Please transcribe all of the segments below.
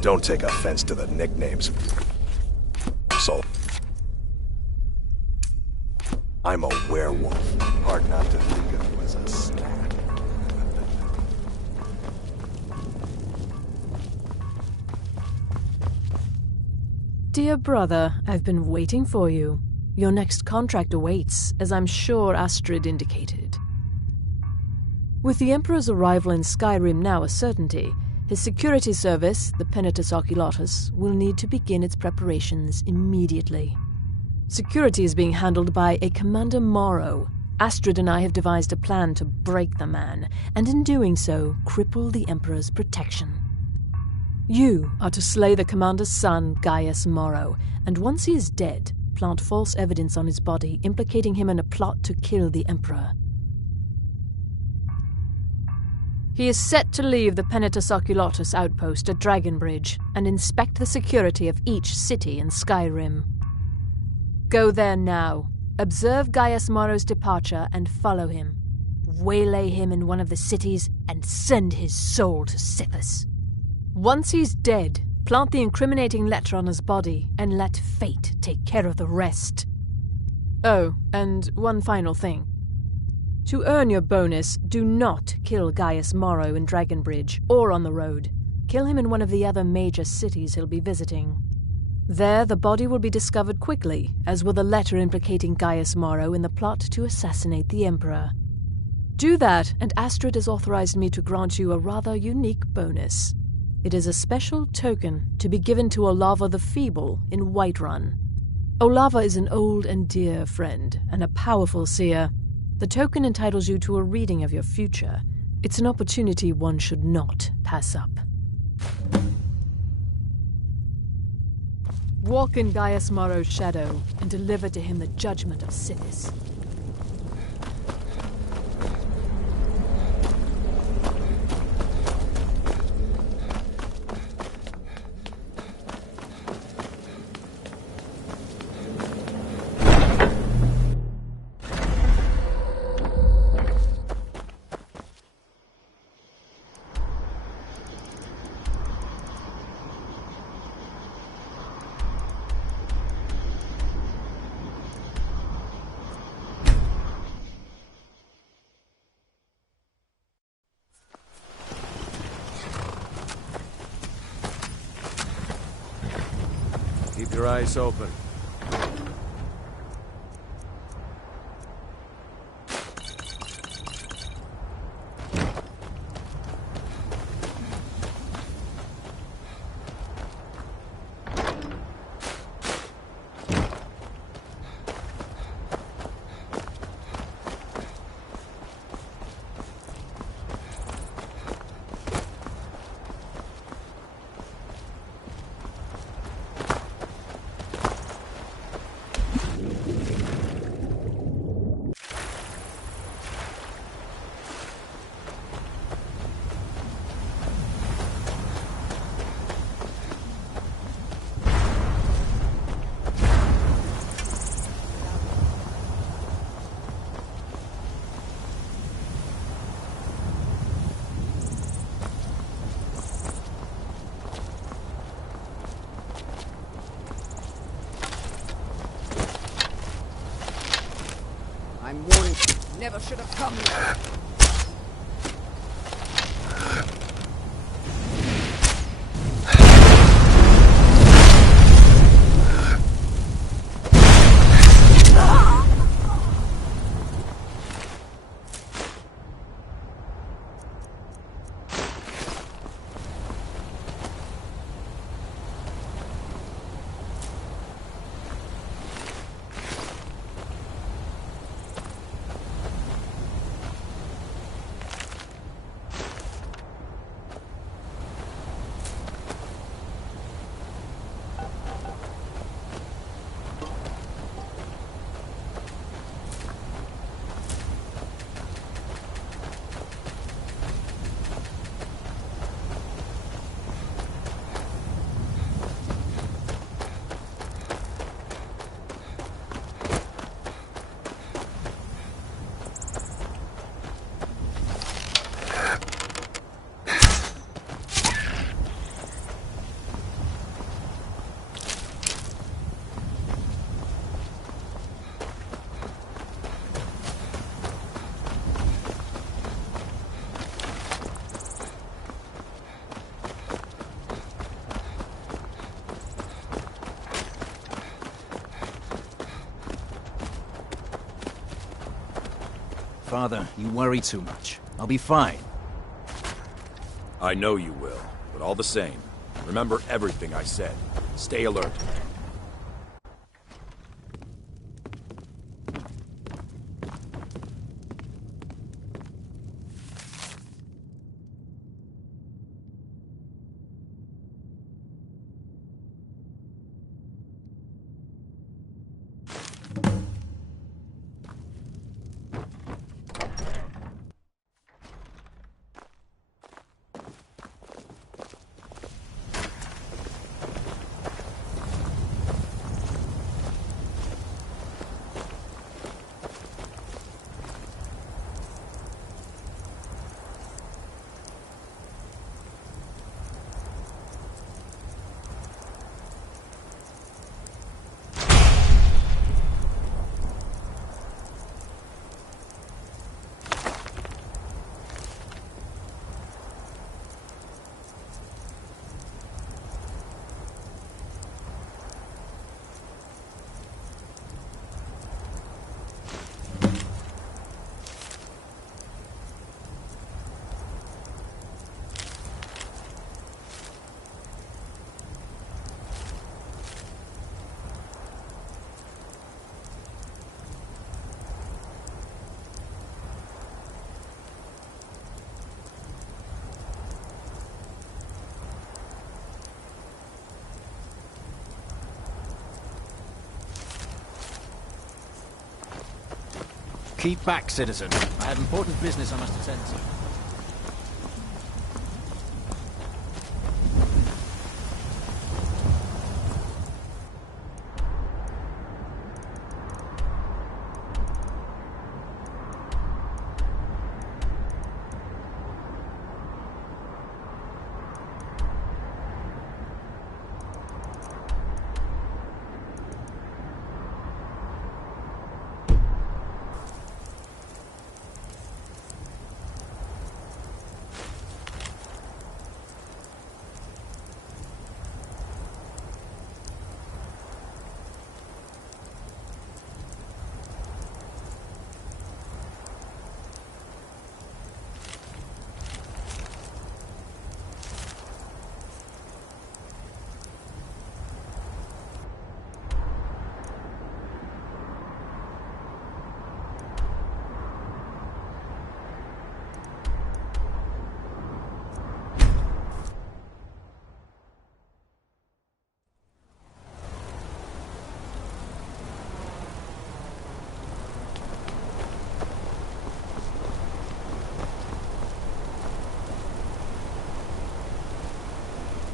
Don't take offense to the nicknames. So, I'm a werewolf. Hard not to think of you as a snack. Dear brother, I've been waiting for you. Your next contract awaits, as I'm sure Astrid indicated. With the Emperor's arrival in Skyrim now a certainty, his security service, the Penitus Oculatus, will need to begin its preparations immediately. Security is being handled by a Commander Morrow. Astrid and I have devised a plan to break the man, and in doing so, cripple the Emperor's protection. You are to slay the Commander's son, Gaius Morrow, and once he is dead, plant false evidence on his body implicating him in a plot to kill the Emperor. He is set to leave the Penitus Oculatus outpost at Dragonbridge and inspect the security of each city in Skyrim. Go there now, observe Gaius Morrow's departure and follow him. Waylay him in one of the cities and send his soul to Sithis. Once he's dead, plant the incriminating letter on his body and let fate take care of the rest. Oh, and one final thing. To earn your bonus, do not kill Gaius Morrow in Dragonbridge or on the road. Kill him in one of the other major cities he'll be visiting. There, the body will be discovered quickly, as will the letter implicating Gaius Morrow in the plot to assassinate the Emperor. Do that, and Astrid has authorized me to grant you a rather unique bonus. It is a special token to be given to Olava the Feeble in Whiterun. Olava is an old and dear friend, and a powerful seer. The token entitles you to a reading of your future. It's an opportunity one should not pass up. Walk in Gaius Morrow's shadow and deliver to him the judgment of Sithis. Keep your eyes open. I'm warning you, never should have come here. Father, you worry too much. I'll be fine. I know you will, but all the same, remember everything I said. Stay alert. Keep back, citizen. I have important business I must attend to.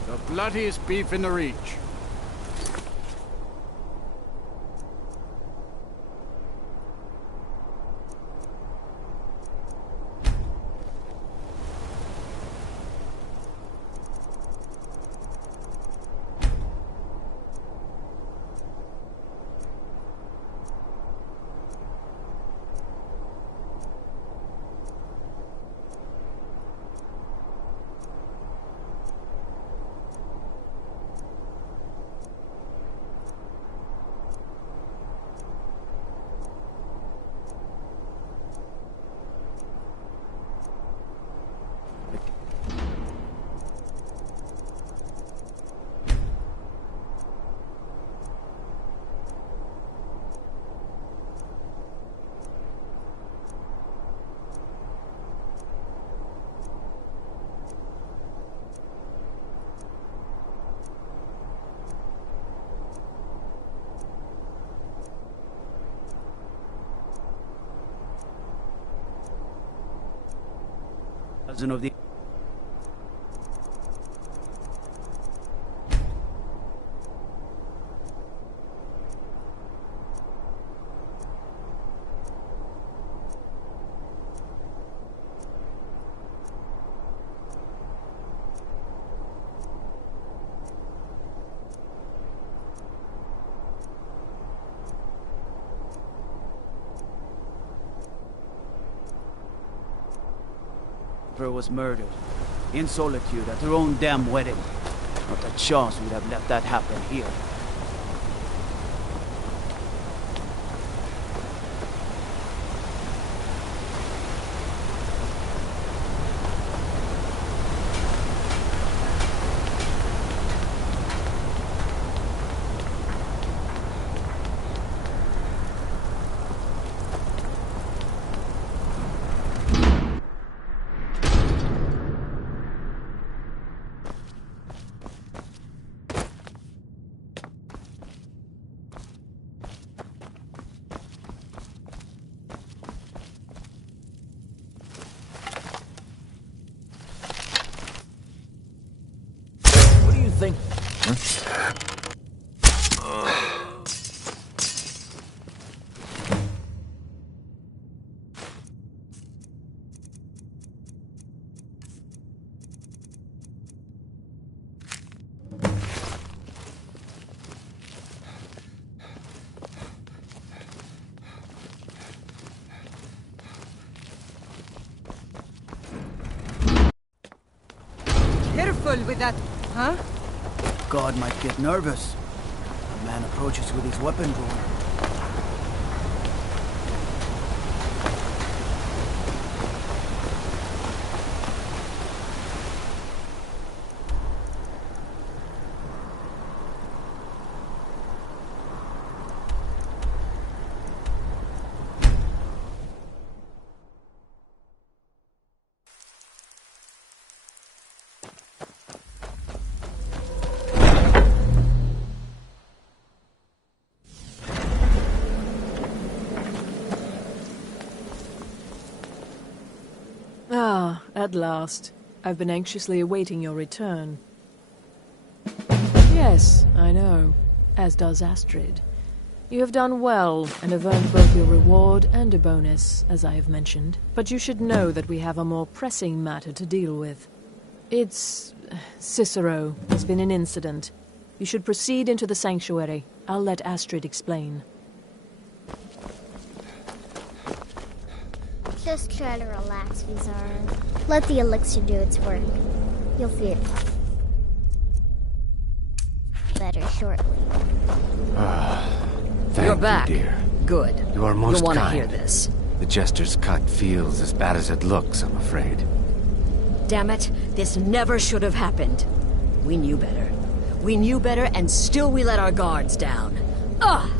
The bloodiest beef in the Reach. Of the was murdered in solitude at her own damn wedding. Not a chance we'd have let that happen here. careful with that, huh? God might get nervous. A man approaches with his weapon drawn. Ah, at last. I've been anxiously awaiting your return. Yes, I know. As does Astrid. You have done well, and have earned both your reward and a bonus, as I have mentioned. But you should know that we have a more pressing matter to deal with. It's... Cicero. There's been an incident. You should proceed into the sanctuary. I'll let Astrid explain. Just try to relax, Vizara. Let the elixir do its work. You'll feel better shortly. Thank You're back. you, dear. Good. You are most You'll want to kind. hear this. The Jester's cut feels as bad as it looks, I'm afraid. Damn it, this never should have happened. We knew better. We knew better, and still we let our guards down. Ugh!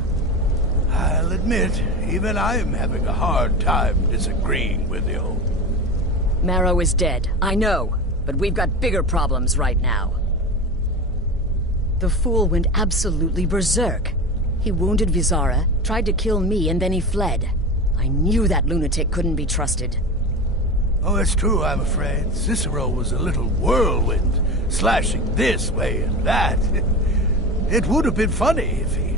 I'll admit, even I'm having a hard time disagreeing with you. Marrow is dead, I know. But we've got bigger problems right now. The fool went absolutely berserk. He wounded Vizara, tried to kill me, and then he fled. I knew that lunatic couldn't be trusted. Oh, it's true, I'm afraid. Cicero was a little whirlwind, slashing this way and that. It would have been funny if he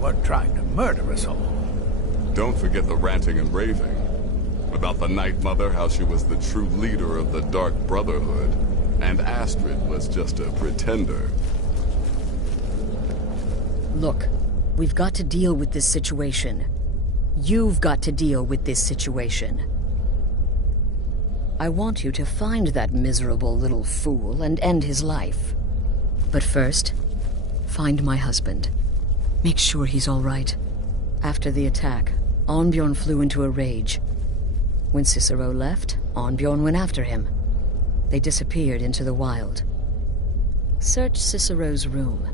weren't trying to murder us all. Don't forget the ranting and raving. About the Night Mother, how she was the true leader of the Dark Brotherhood, and Astrid was just a pretender. Look, we've got to deal with this situation. You've got to deal with this situation. I want you to find that miserable little fool and end his life. But first, find my husband. Make sure he's all right. After the attack, Arnbjorn flew into a rage. When Cicero left, Arnbjorn went after him. They disappeared into the wild. Search Cicero's room.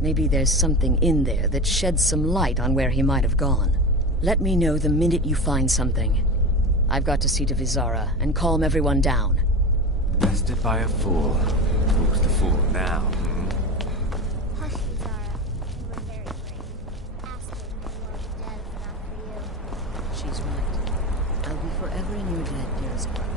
Maybe there's something in there that sheds some light on where he might have gone. Let me know the minute you find something. I've got to see to Vizara and calm everyone down. Bested by a fool. Who's the fool now? Hush, Vizara. You were very brave. Astrid would be dead if not for you. She's right. I'll be forever in your debt, dearest brother.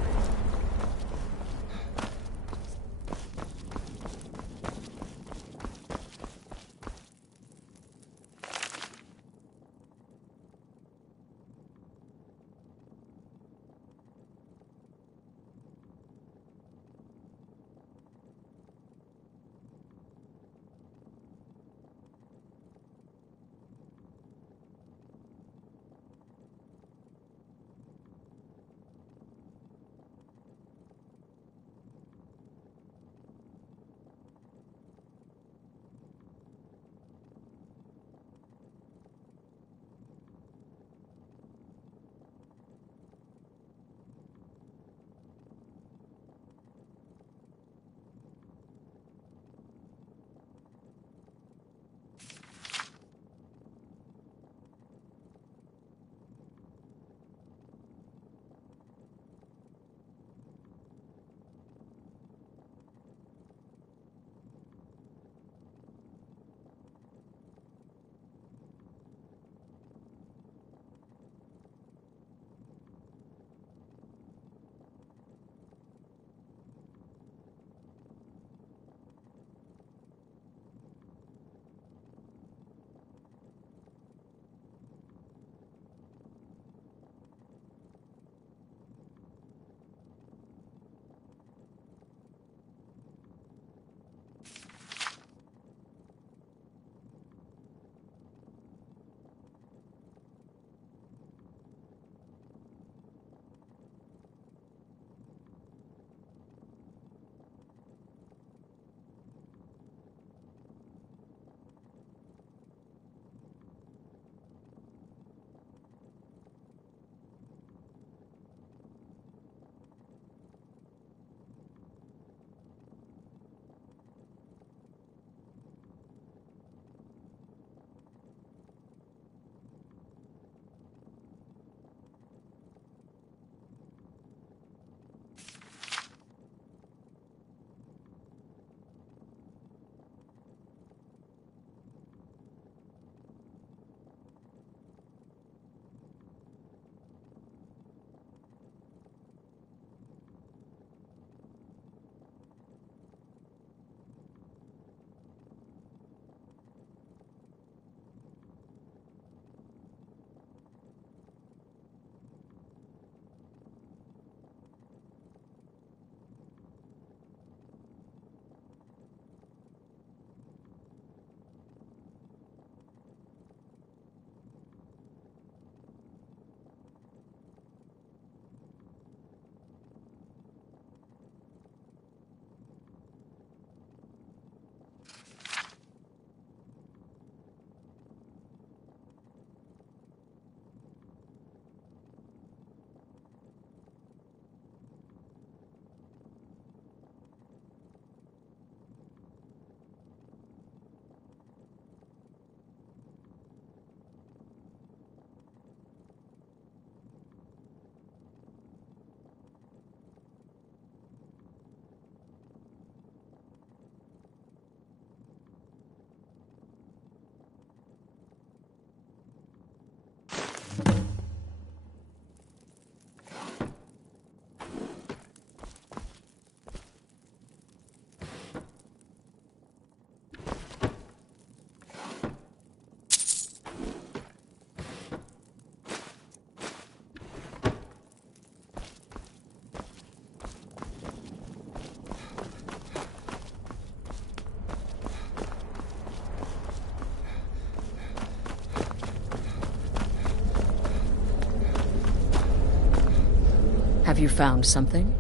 Have you found something?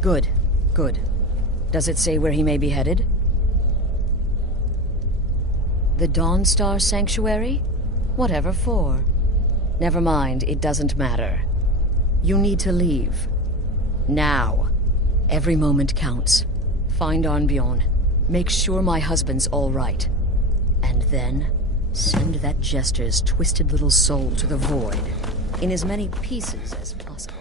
Good, good. Does it say where he may be headed? The Dawnstar Sanctuary? Whatever for. Never mind, it doesn't matter. You need to leave. Now. Every moment counts. Find Arnbjorn. Make sure my husband's all right. And then, send that jester's twisted little soul to the void, in as many pieces as possible.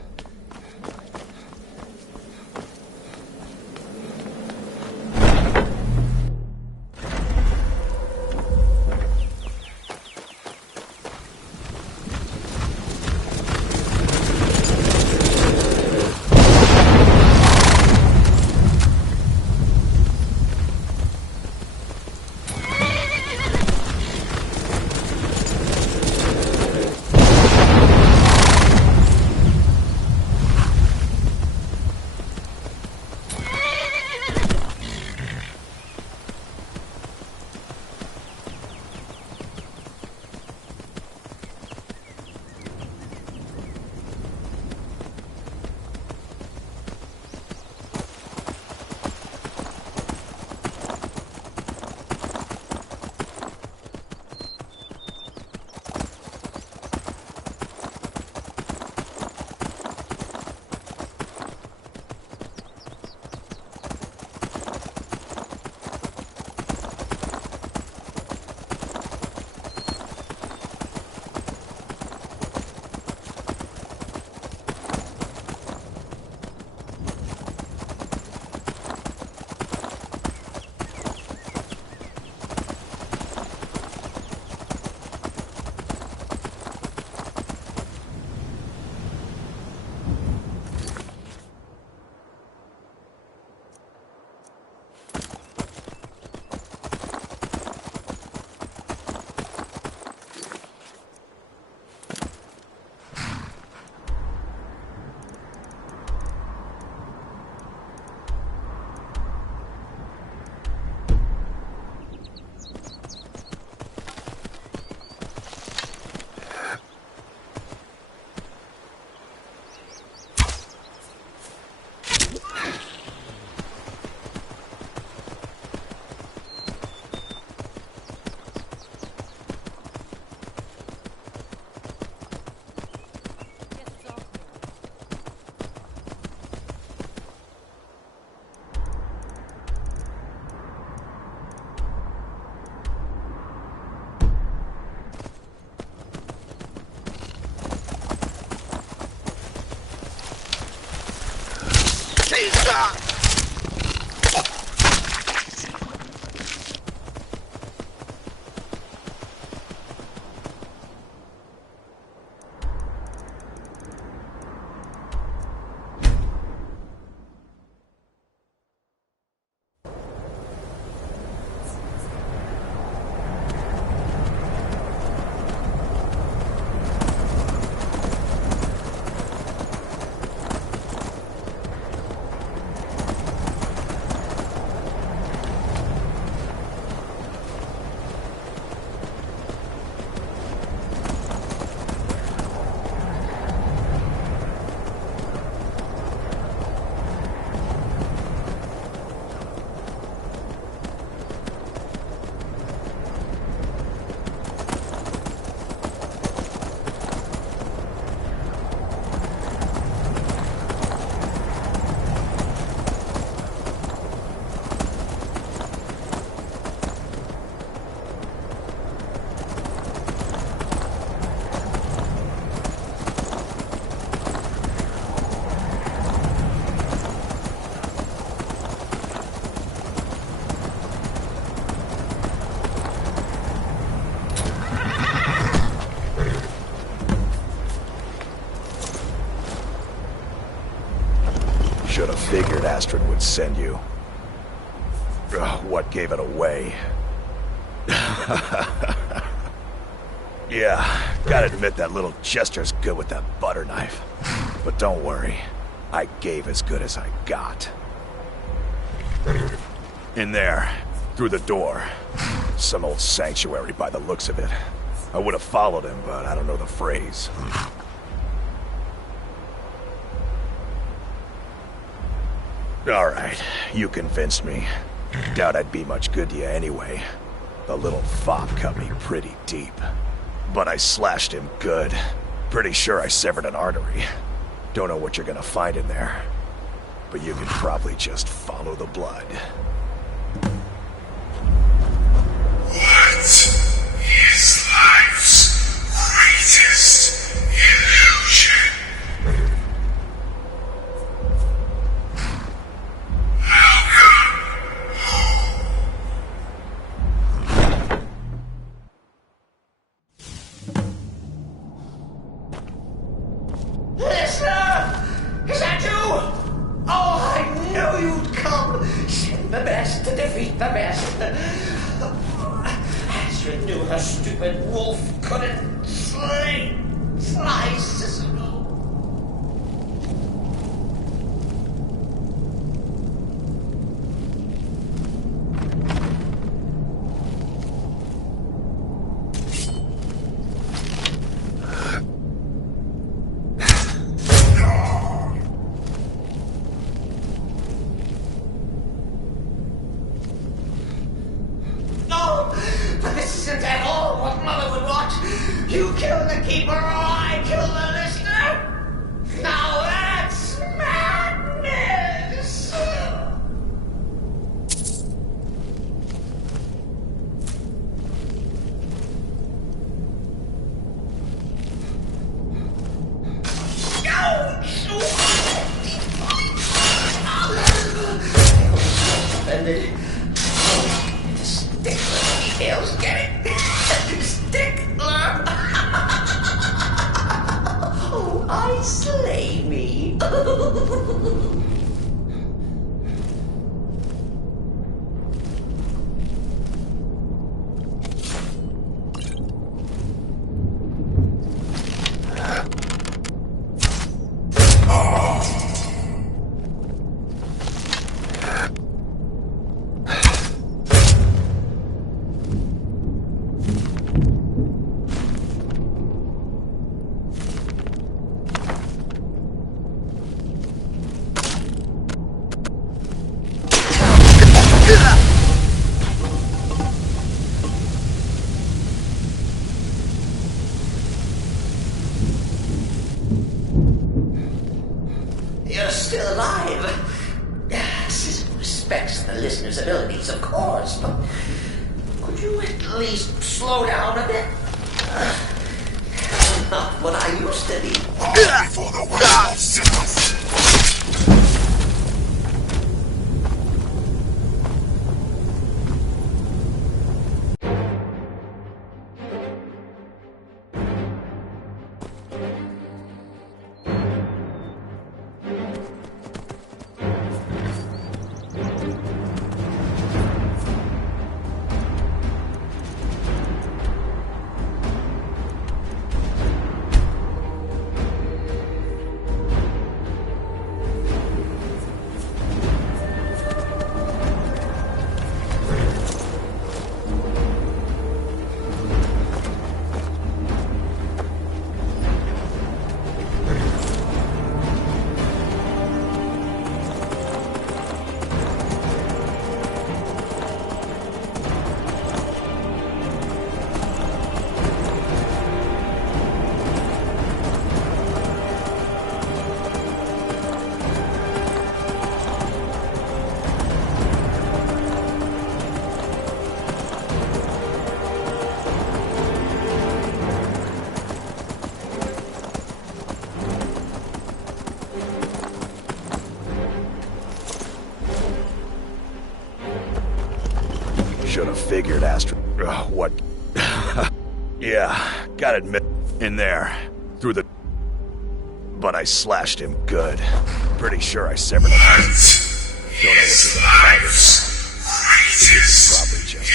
Should have figured Astrid would send you. Ugh, what gave it away? Yeah, gotta admit that little Chester's good with that butter knife. But don't worry, I gave as good as I got. In there, through the door. Some old sanctuary by the looks of it. I would have followed him, but I don't know the phrase. Alright, you convinced me. Doubt I'd be much good to you anyway. The little fop cut me pretty deep. But I slashed him good. Pretty sure I severed an artery. Don't know what you're gonna find in there. But you can probably just follow the blood. What is life's greatest illusion? Listener! Is that you? Oh, I knew you'd come! Send the best to defeat the best. Astrid knew her stupid wolf couldn't slice Cicero. But this isn't at all what Mother would want. You kill the keeper or I kill the listener. Now that's madness. Offended. Details, get it? Stickler! Oh, I slay me. You're still alive. Cicero respects the listener's abilities, of course, but could you at least slow down a bit? Not what I used to be. Only for the world, sinners. Should have figured, Astrid. What? Yeah, gotta admit, in there, through the... But I slashed him good. Pretty sure I severed an arm. Don't know what you're gonna find in there. Probably just...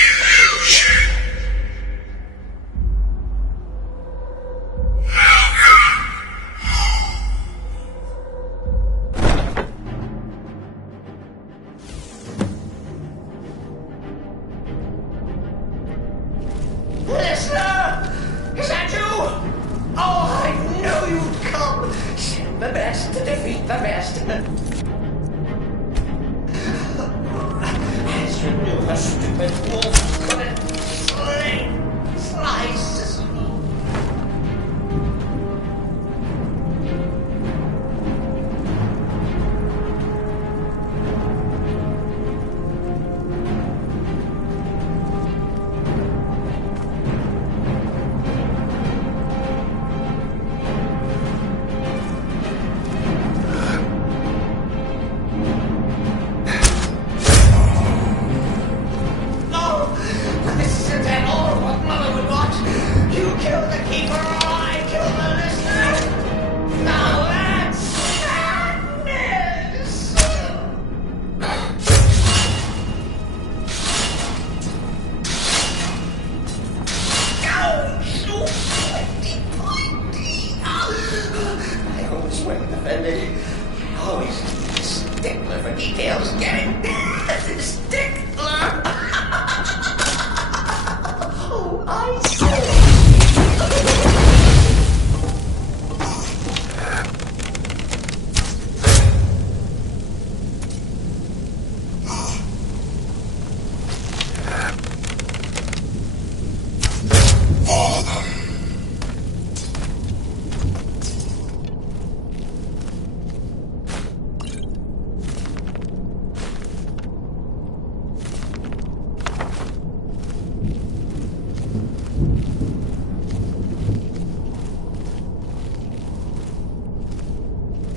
Listener! Is that you? Oh, I knew you'd come! Send the best to defeat the best. but wolves couldn't slice Cicero.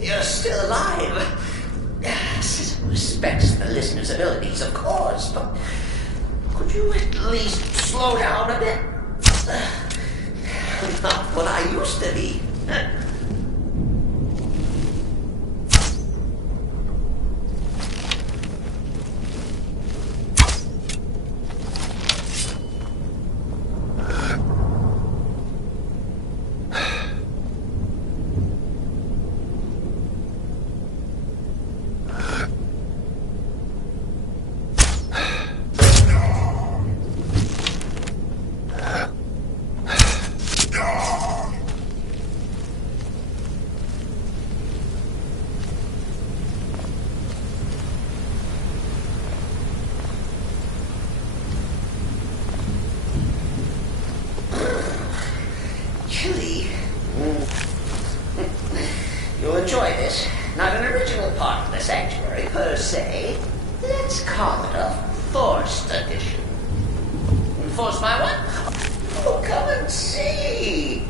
You're still alive. Citizen respects the listener's abilities, of course, but could you at least slow down a bit? Not what I used to be. You'll enjoy this. Not an original part of the sanctuary, per se. Let's call it a forced addition. Forced by what? Oh, come and see.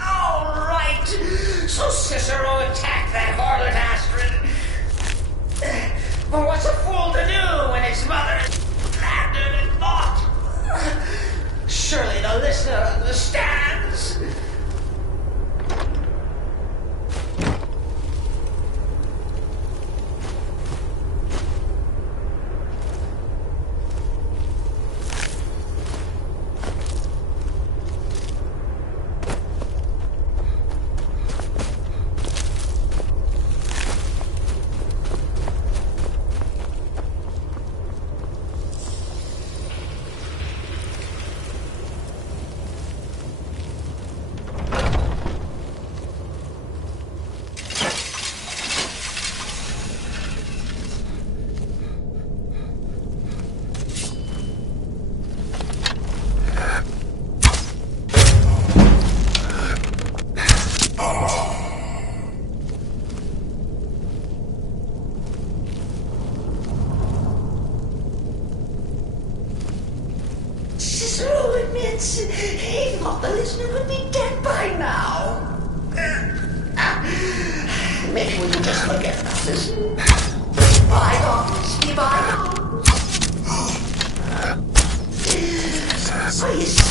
All right. So Cicero attacked that harlot Astrid. But what's a fool to do when his mother landed and fought? Surely the listener understands. Cicero admits he thought the listener would be dead by now. Maybe we can just forget about this. Bygones be bygones. What do you say?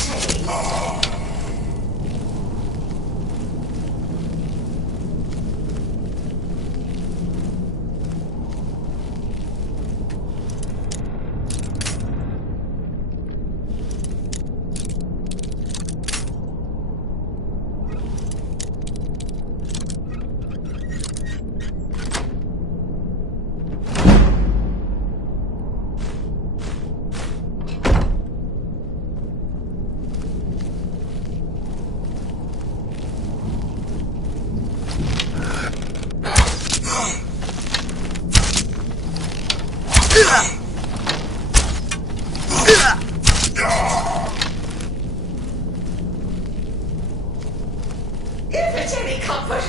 If it's any comfort,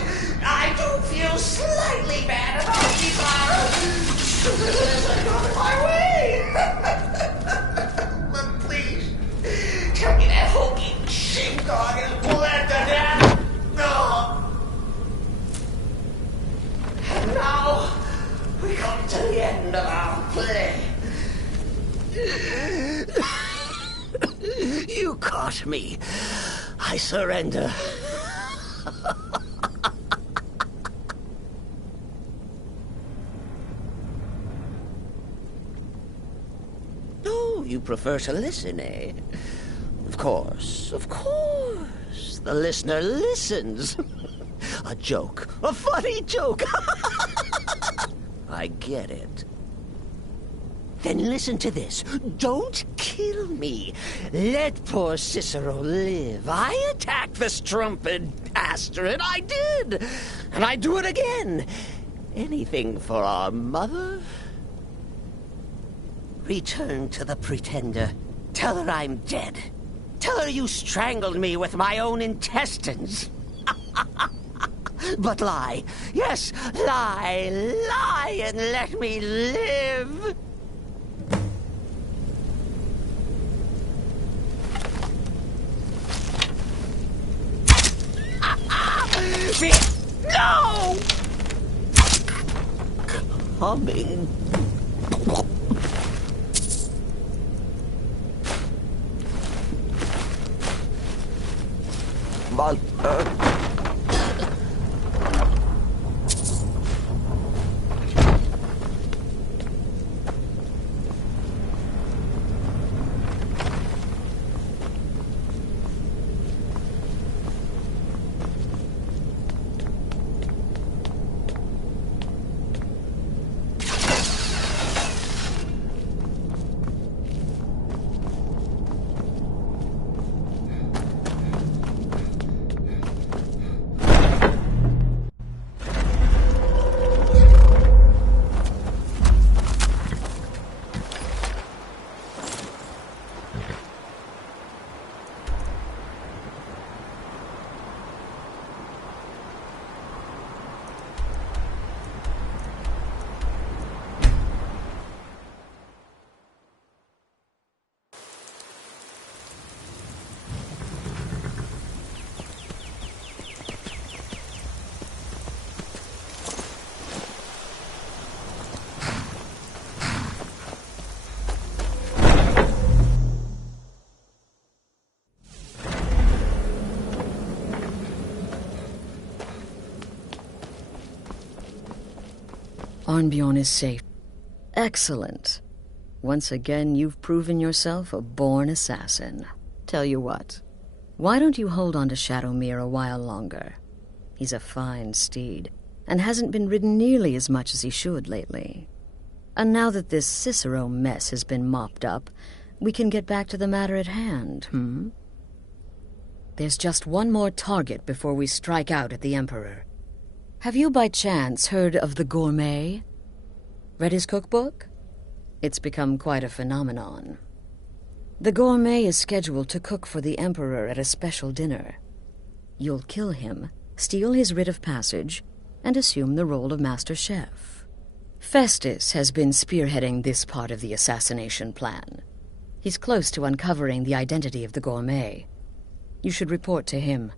I do feel slightly bad about Kizaru. As I go my way. But please, tell me that hokey sheepdog is bled to death. No. And now, we come to the end of our play. You caught me. I surrender. Oh, you prefer to listen, eh? Of course, of course. The listener listens. A joke. A funny joke. I get it. Then listen to this. Don't kill me. Let poor Cicero live. I attacked the strumpet Astrid. I did. And I do it again. Anything for our mother? Return to the Pretender. Tell her I'm dead. Tell her you strangled me with my own intestines. But lie. Yes, lie. Lie and let me live. No! Coming. Mother. Arnbjorn is safe. Excellent. Once again, you've proven yourself a born assassin. Tell you what, why don't you hold on to Shadowmere a while longer? He's a fine steed, and hasn't been ridden nearly as much as he should lately. And now that this Cicero mess has been mopped up, we can get back to the matter at hand, There's just one more target before we strike out at the Emperor. Have you by chance heard of the Gourmet? Read his cookbook? It's become quite a phenomenon. The Gourmet is scheduled to cook for the Emperor at a special dinner. You'll kill him, steal his writ of passage, and assume the role of Master Chef. Festus has been spearheading this part of the assassination plan. He's close to uncovering the identity of the Gourmet. You should report to him.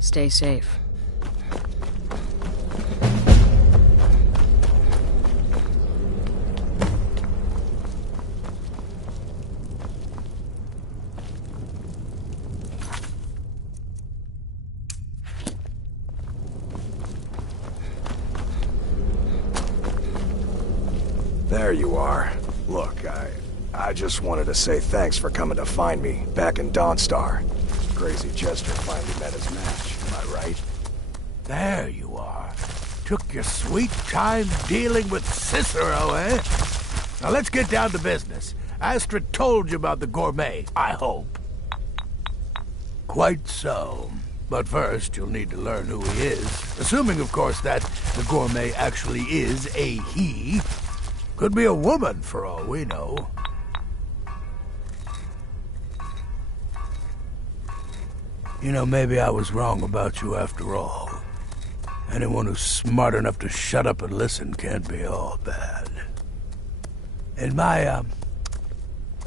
Stay safe. There you are. Look, I just wanted to say thanks for coming to find me back in Dawnstar. Crazy Chester finally met his match, am I right? There you are. Took your sweet time dealing with Cicero, eh? Now let's get down to business. Astrid told you about the Gourmet, I hope. Quite so. But first, you'll need to learn who he is. Assuming, of course, that the gourmet actually is a he. Could be a woman, for all we know. You know, maybe I was wrong about you after all. Anyone who's smart enough to shut up and listen can't be all bad. In my,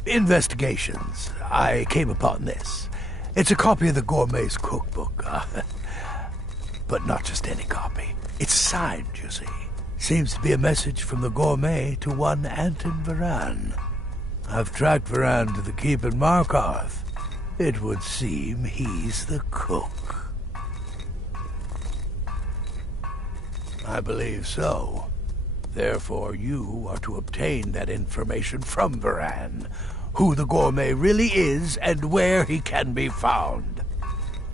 investigations, I came upon this. It's a copy of the Gourmet's cookbook. But not just any copy. It's signed, you see. Seems to be a message from the Gourmet to one Anton Varan. I've tracked Varan to the keep in Markarth. It would seem he's the cook. I believe so. Therefore, you are to obtain that information from Varan. Who the Gourmet really is and where he can be found.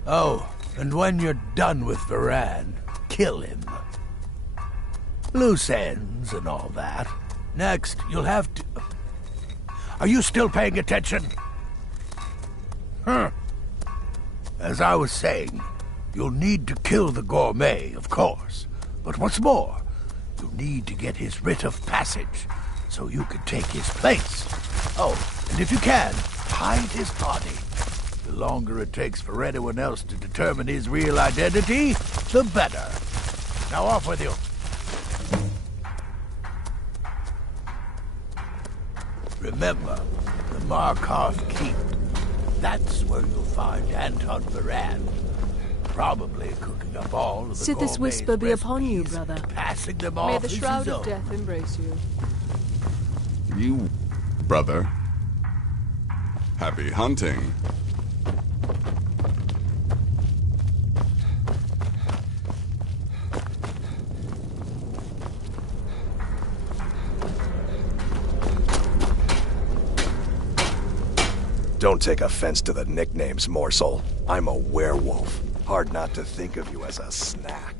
Oh, and when you're done with Varan, kill him. Loose ends and all that. Next, you'll have to... Are you still paying attention? As I was saying, you'll need to kill the Gourmet, of course. But what's more, you'll need to get his writ of passage, so you can take his place. Oh, and if you can, hide his body. The longer it takes for anyone else to determine his real identity, the better. Now off with you. Remember, the Markarth Keep. That's where you'll find Anton Varan. Probably cooking up all of the Sithis whisper be upon you, brother. Passing them May off the as shroud his of own. death embrace you. You, brother. Happy hunting. Don't take offense to the nicknames, morsel. I'm a werewolf. Hard not to think of you as a snack.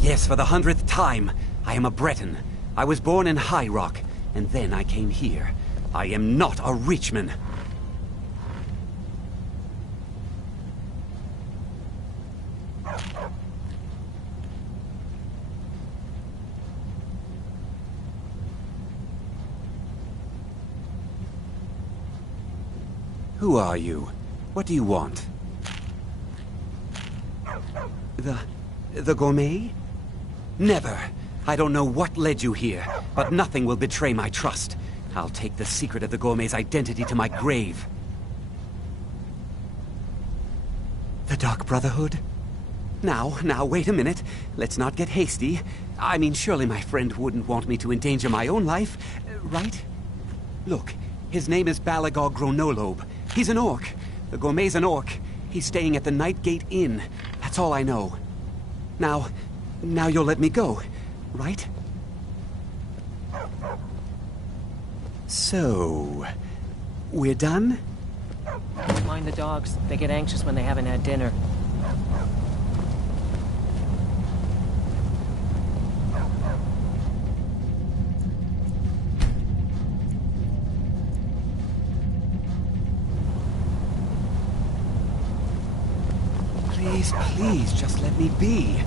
Yes, for the 100th time. I am a Breton. I was born in High Rock, and then I came here. I am not a Richman. Who are you? What do you want? The Gourmet? Never. I don't know what led you here, but nothing will betray my trust. I'll take the secret of the Gourmet's identity to my grave. The Dark Brotherhood? Now, wait a minute. Let's not get hasty. I mean, surely my friend wouldn't want me to endanger my own life, right? Look, his name is Balagog Gronolobe. He's an orc. The Gourmet's an orc. He's staying at the Nightgate Inn. That's all I know. Now you'll let me go, right? So, we're done? Mind the dogs. They get anxious when they haven't had dinner. Please, just let me be.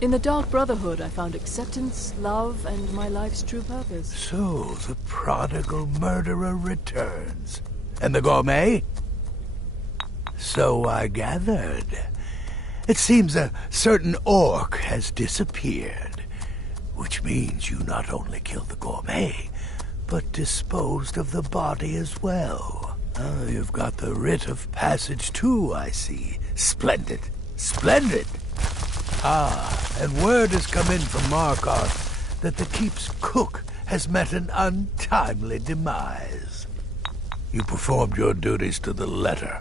In the Dark Brotherhood, I found acceptance, love, and my life's true purpose. So, the prodigal murderer returns. And the gourmet? So I gathered. It seems a certain orc has disappeared. Which means you not only killed the gourmet, but disposed of the body as well. Oh, you've got the writ of passage too, I see. Splendid. Splendid! Ah, and word has come in from Markarth that the keep's cook has met an untimely demise. You performed your duties to the letter.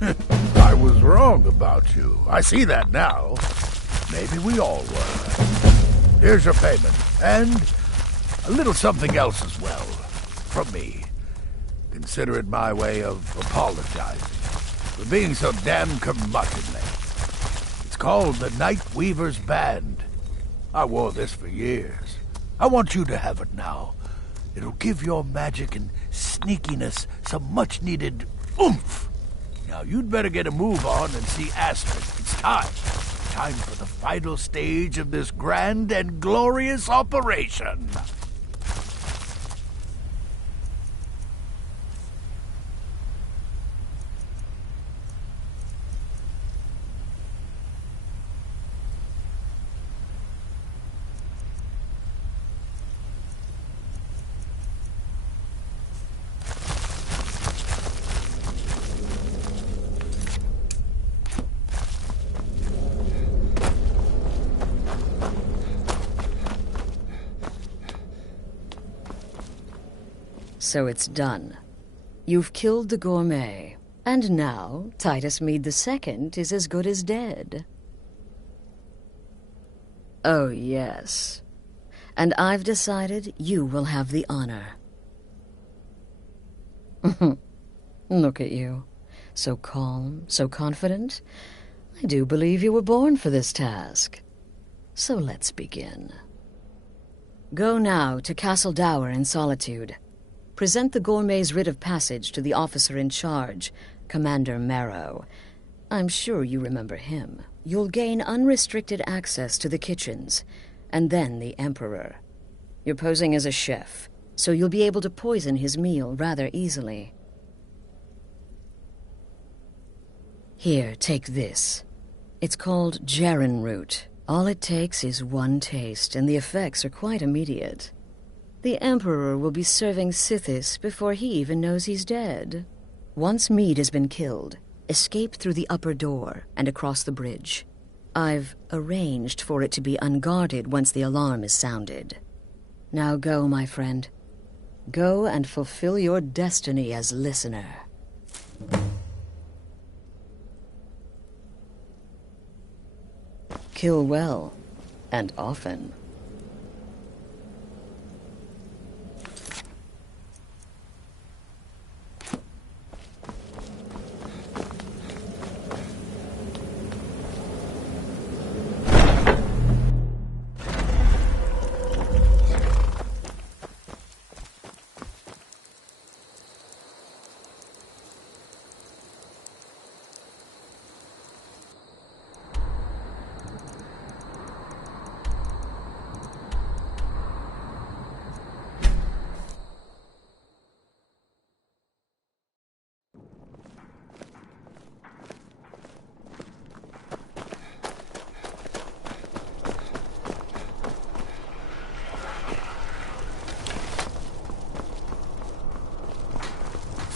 I was wrong about you. I see that now. Maybe we all were. Here's your payment, and a little something else as well, from me. Consider it my way of apologizing for being so damn curmudgeonly. It's called the Night Weaver's Band. I wore this for years. I want you to have it now. It'll give your magic and sneakiness some much-needed oomph. Now, you'd better get a move on and see Astrid. It's time. Time for the final stage of this grand and glorious operation. So it's done. You've killed the gourmet, and now Titus Mead II is as good as dead. Oh, yes. And I've decided you will have the honor. Look at you. So calm, so confident. I do believe you were born for this task. So let's begin. Go now to Castle Dower in Solitude. Present the gourmet's writ of passage to the officer in charge, Commander Marrow. I'm sure you remember him. You'll gain unrestricted access to the kitchens, and then the Emperor. You're posing as a chef, so you'll be able to poison his meal rather easily. Here, take this. It's called Jaren root. All it takes is one taste, and the effects are quite immediate. The Emperor will be serving Sithis before he even knows he's dead. Once Mead has been killed, escape through the upper door and across the bridge. I've arranged for it to be unguarded once the alarm is sounded. Now go, my friend. Go and fulfill your destiny as listener. Kill well, and often.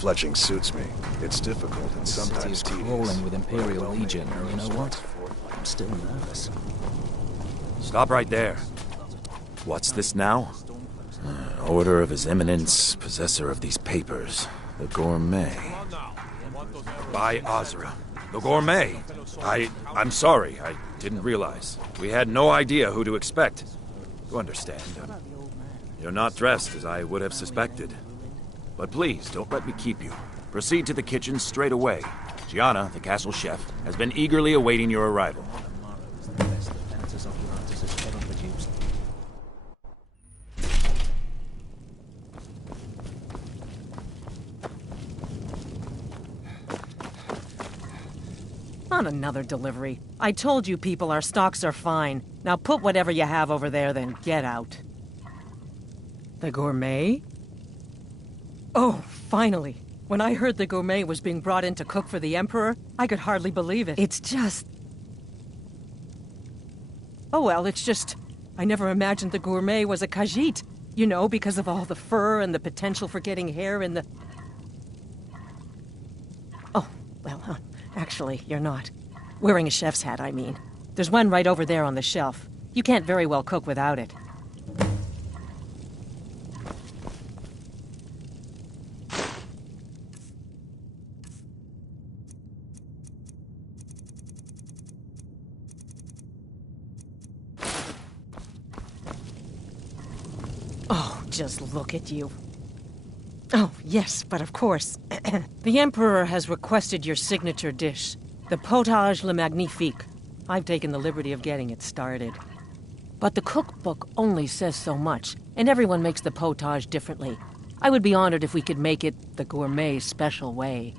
Fletching suits me. It's difficult and sometimes City is tedious. crawling with Imperial Legion, and you know what? I'm still nervous. Stop right there. What's this now? Order of His Eminence, possessor of these papers. The gourmet. By Azra. The gourmet. I'm sorry. I didn't realize. We had no idea who to expect. You understand. You're not dressed as I would have suspected. But please, don't let me keep you. Proceed to the kitchen straight away. Gianna, the castle chef, has been eagerly awaiting your arrival. Not another delivery. I told you people our stocks are fine. Now put whatever you have over there, then get out. The gourmet? Oh, finally. When I heard the gourmet was being brought in to cook for the Emperor, I could hardly believe it. It's just... Oh well, it's just... I never imagined the gourmet was a Khajiit. You know, because of all the fur and the potential for getting hair in the... Oh, well, actually, you're not. Wearing a chef's hat, I mean. There's one right over there on the shelf. You can't very well cook without it. Oh, just look at you. Oh, yes, but of course. The Emperor has requested your signature dish, the potage le magnifique. I've taken the liberty of getting it started. But the cookbook only says so much, and everyone makes the potage differently. I would be honored if we could make it the gourmet special way.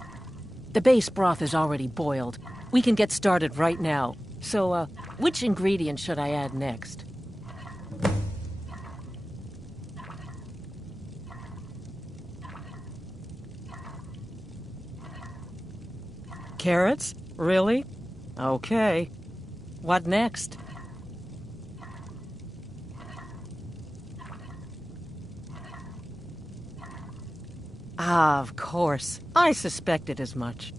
The base broth is already boiled. We can get started right now. So, which ingredient should I add next? Carrots? Really? Okay. What next? Ah, of course. I suspected as much.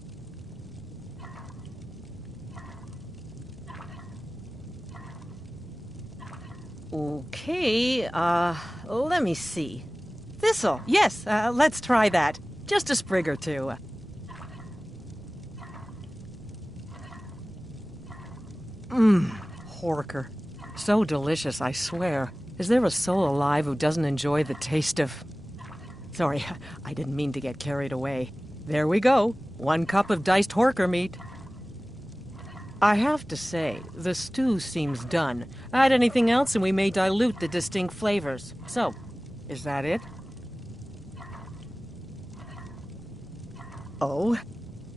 Okay, let me see. Thistle, yes, let's try that. Just a sprig or two. Horker. So delicious, I swear. Is there a soul alive who doesn't enjoy the taste of... Sorry, I didn't mean to get carried away. There we go. 1 cup of diced horker meat. I have to say, the stew seems done. Add anything else and we may dilute the distinct flavors. So, is that it? Oh?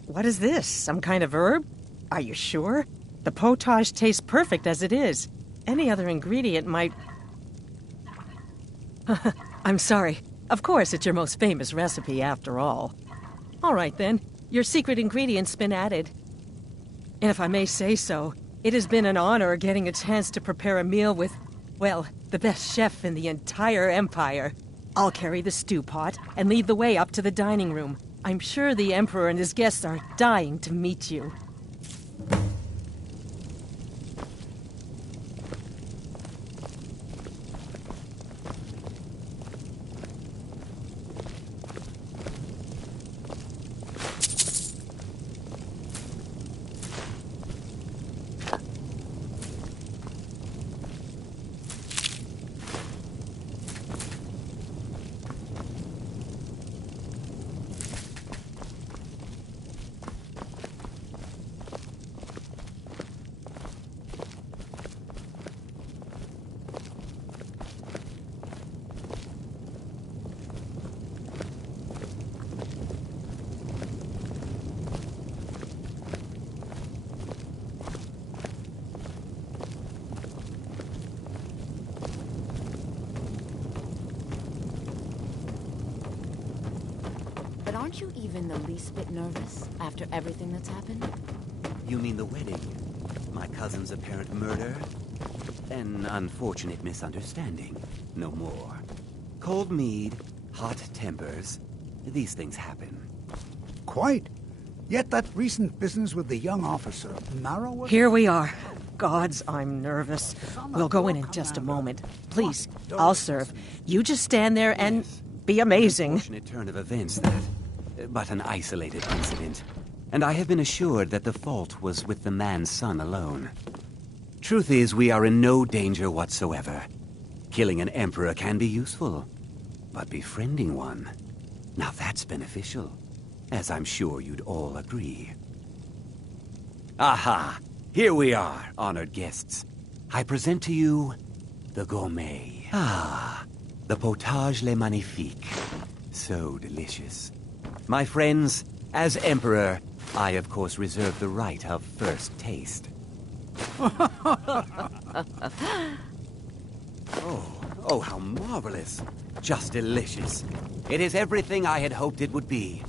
What is this? Some kind of herb? Are you sure? The potage tastes perfect as it is. Any other ingredient might... I'm sorry. Of course, it's your most famous recipe, after all. All right, then. Your secret ingredient's been added. And if I may say so, it has been an honor getting a chance to prepare a meal with, well, the best chef in the entire Empire. I'll carry the stew pot and lead the way up to the dining room. I'm sure the Emperor and his guests are dying to meet you. Aren't you even the least bit nervous after everything that's happened? You mean the wedding? My cousin's apparent murder? An unfortunate misunderstanding. No more. Cold mead, hot tempers. These things happen. Quite. Yet that recent business with the young officer, Mara was... Here we are. Gods, I'm nervous. We'll go in just a moment. Please, I'll serve. You just stand there and be amazing. Unfortunate turn of events, that. But an isolated incident. And I have been assured that the fault was with the man's son alone. Truth is, we are in no danger whatsoever. Killing an emperor can be useful. But befriending one... now that's beneficial. As I'm sure you'd all agree. Aha! Here we are, honored guests. I present to you... the gourmet. Ah, the potage le magnifique. So delicious. My friends, as Emperor, I, of course, reserve the right of first taste. Oh, how marvelous. Just delicious. It is everything I had hoped it would be.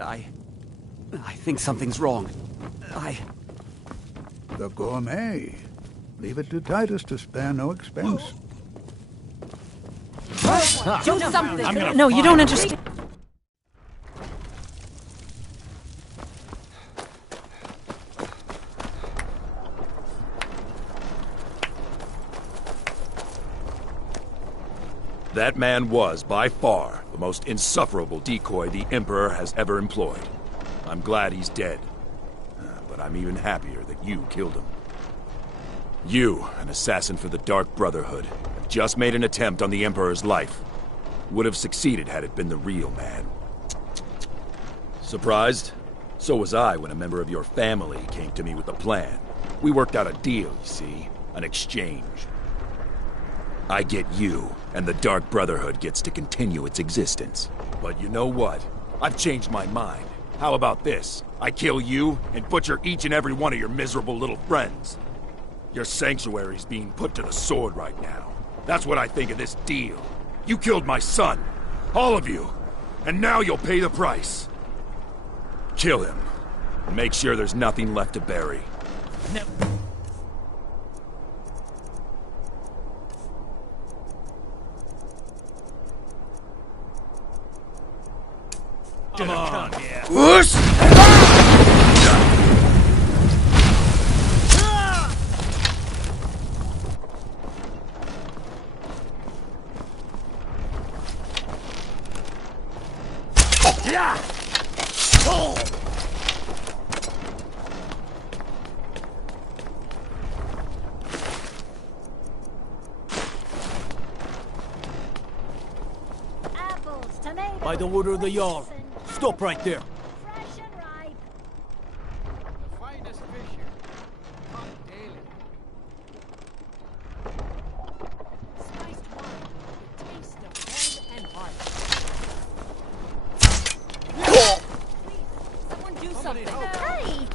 I think something's wrong. The gourmet. Leave it to Titus to spare no expense. Do something! No, you don't understand. That man was, by far, the most insufferable decoy the Emperor has ever employed. I'm glad he's dead. But I'm even happier that you killed him. You, an assassin for the Dark Brotherhood, have just made an attempt on the Emperor's life. Would have succeeded had it been the real man. Surprised? So was I when a member of your family came to me with a plan. We worked out a deal, you see. An exchange. I get you, and the Dark Brotherhood gets to continue its existence. But you know what? I've changed my mind. How about this? I kill you, and butcher each and every one of your miserable little friends. Your sanctuary's being put to the sword right now. That's what I think of this deal. You killed my son. All of you. And now you'll pay the price. Kill him. And make sure there's nothing left to bury. No. Come on. Whoosh! By the order of the Jarl. Stop right there. The finest fish here. Caught daily. Spiced wine, the taste of home and heart. Please, someone do something. Hey!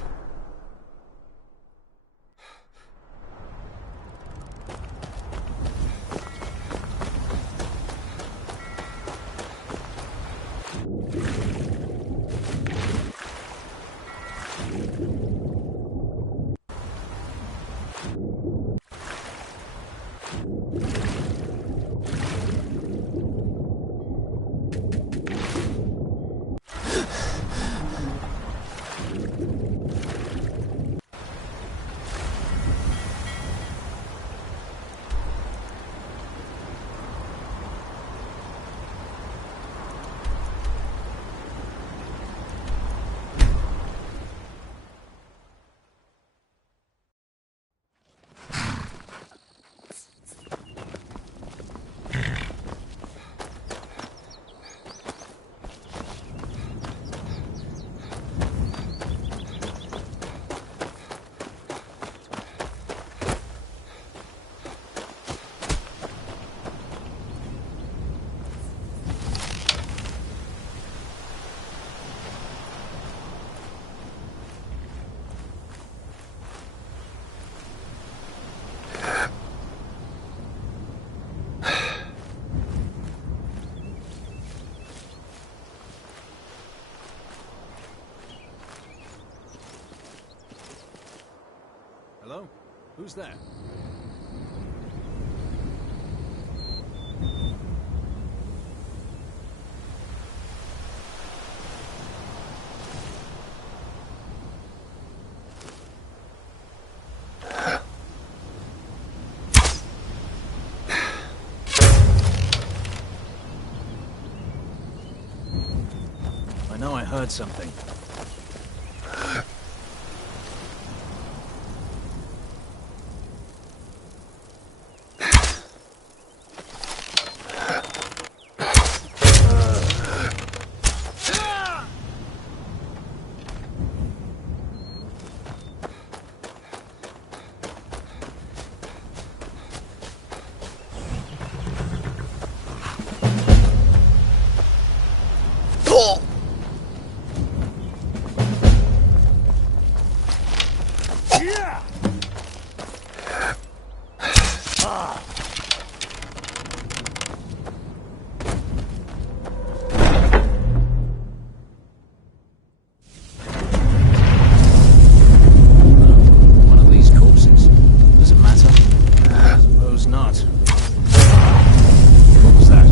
Hello? Who's that? I know I heard something. One of these corpses. Does it matter? I suppose not. What was that?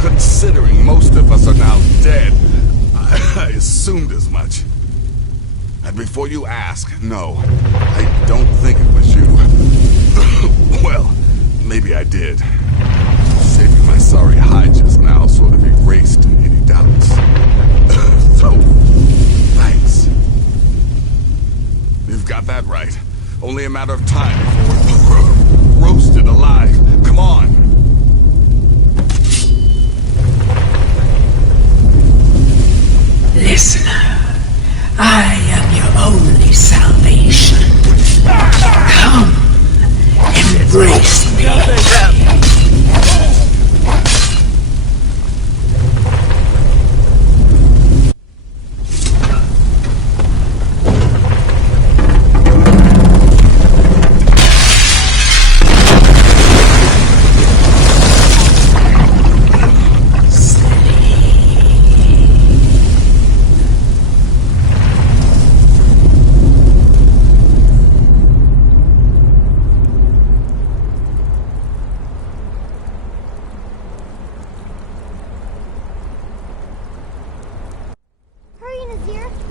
Considering most of us are now dead, I assumed as much. And before you ask, no, I don't think it was you. Well, maybe I did. Shaving my sorry hide just now sort of erased any doubts. So, thanks. You've got that right. Only a matter of time before we're roasted alive. Come on. Listener, I am your only salvation. Come, embrace me.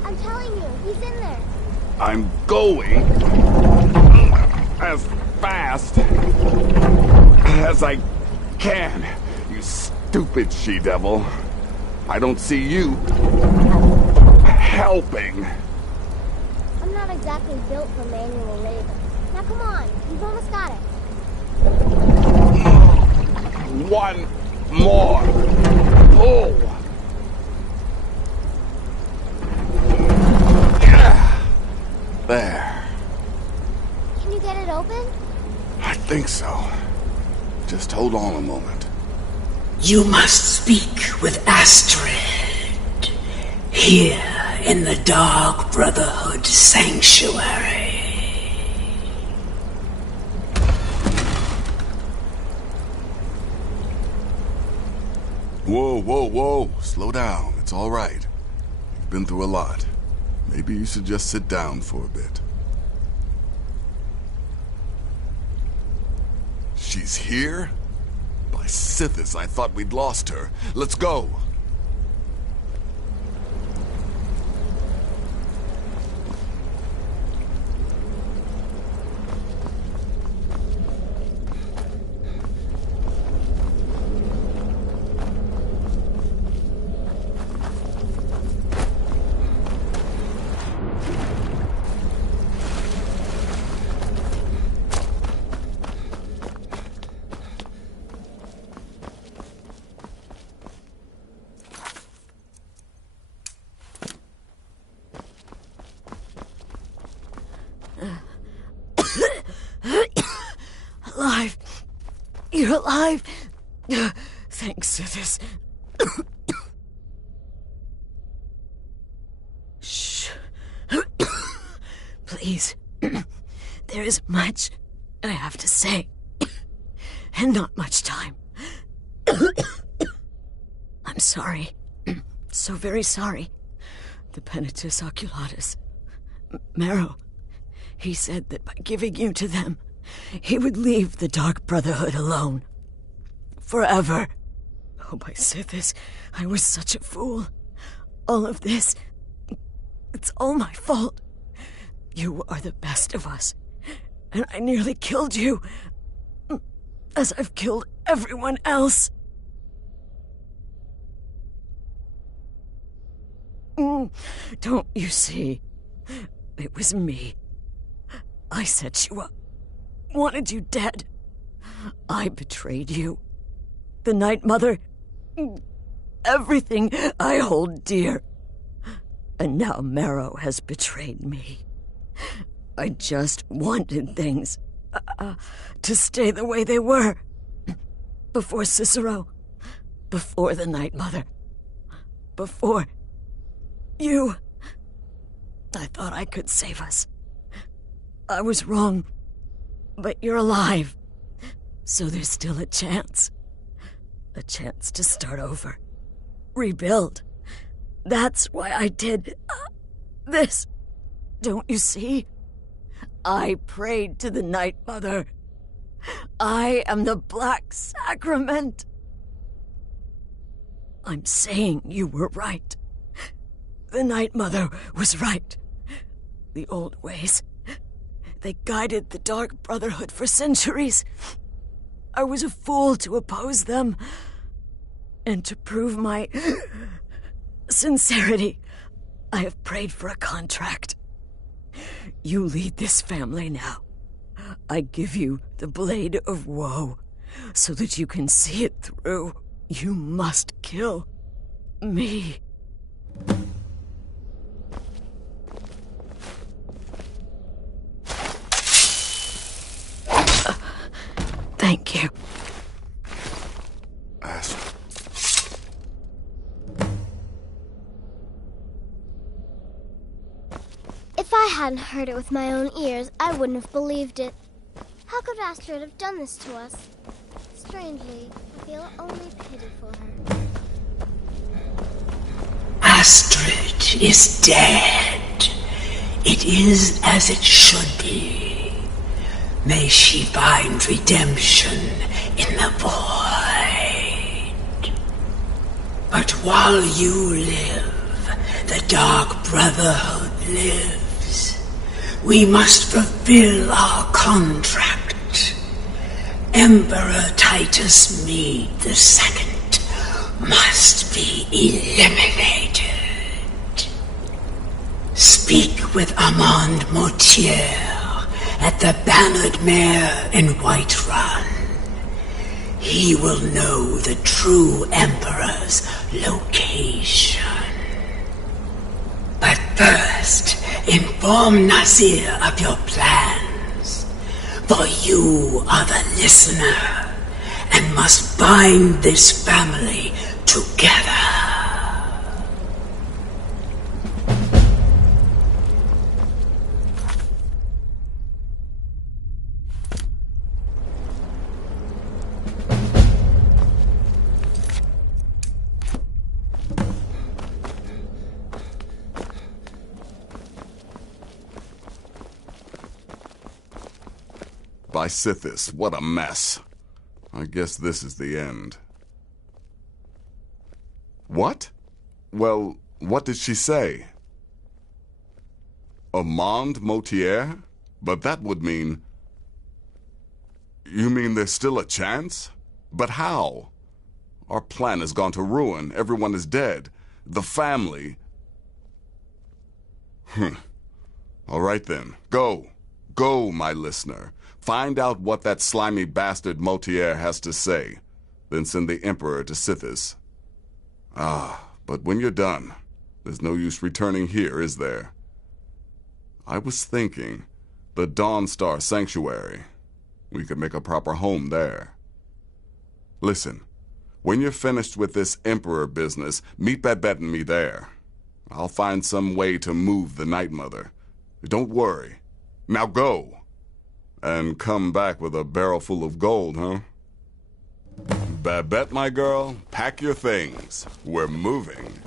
I'm telling you, he's in there. I'm going as fast as I can, you stupid she-devil. I don't see you helping. I'm not exactly built for manual labor. Now come on, you've almost got it. One more pull. There. Can you get it open? I think so. Just hold on a moment. You must speak with Astrid. Here in the Dark Brotherhood Sanctuary. Whoa, whoa, whoa. Slow down. It's all right. You've been through a lot. Maybe you should just sit down for a bit. She's here? By Sithis, I thought we'd lost her. Let's go. You're alive! Thanks to this. Shh. Please. There is much I have to say. And not much time. I'm sorry. So very sorry. The Penitus Oculatus. Marrow. He said that by giving you to them, he would leave the Dark Brotherhood alone. Forever. Oh, my Sithis, I was such a fool. All of this, it's all my fault. You are the best of us, and I nearly killed you, as I've killed everyone else. Don't you see? It was me. I set you up, wanted you dead. I betrayed you. The Night Mother, everything I hold dear. And now Marrow has betrayed me. I just wanted things to stay the way they were. Before Cicero, before the Night Mother, before you. I thought I could save us. I was wrong, but you're alive. So there's still a chance. A chance to start over. Rebuild. That's why I did this. Don't you see? I prayed to the Night Mother. I am the Black Sacrament. I'm saying you were right. The Night Mother was right. The old ways. They guided the Dark Brotherhood for centuries. I was a fool to oppose them. And to prove my sincerity, I have prayed for a contract. You lead this family now. I give you the Blade of Woe, so that you can see it through. You must kill me. Thank you. If I hadn't heard it with my own ears, I wouldn't have believed it. How could Astrid have done this to us? Strangely, I feel only pity for her. Astrid is dead. It is as it should be. May she find redemption in the void. But while you live, the Dark Brotherhood lives. We must fulfill our contract. Emperor Titus Mede II must be eliminated. Speak with Armand Mortier at the Bannered Mare in Whiterun. He will know the true Emperor's location. But first, inform Nazir of your plans, for you are the listener and must bind this family together. By Sithis, what a mess. I guess this is the end. What? Well, what did she say? Armand Mortier? But that would mean... You mean there's still a chance? But how? Our plan has gone to ruin. Everyone is dead. The family... All right then. Go. Go, my listener. Find out what that slimy bastard Mortier has to say. Then send the Emperor to Sithis. But when you're done, there's no use returning here, is there? I was thinking, the Dawnstar Sanctuary. We could make a proper home there. Listen, when you're finished with this Emperor business, meet Babette and me there. I'll find some way to move the Night Mother. Don't worry. Now go. And come back with a barrel full of gold, huh? Babette, my girl, pack your things. We're moving.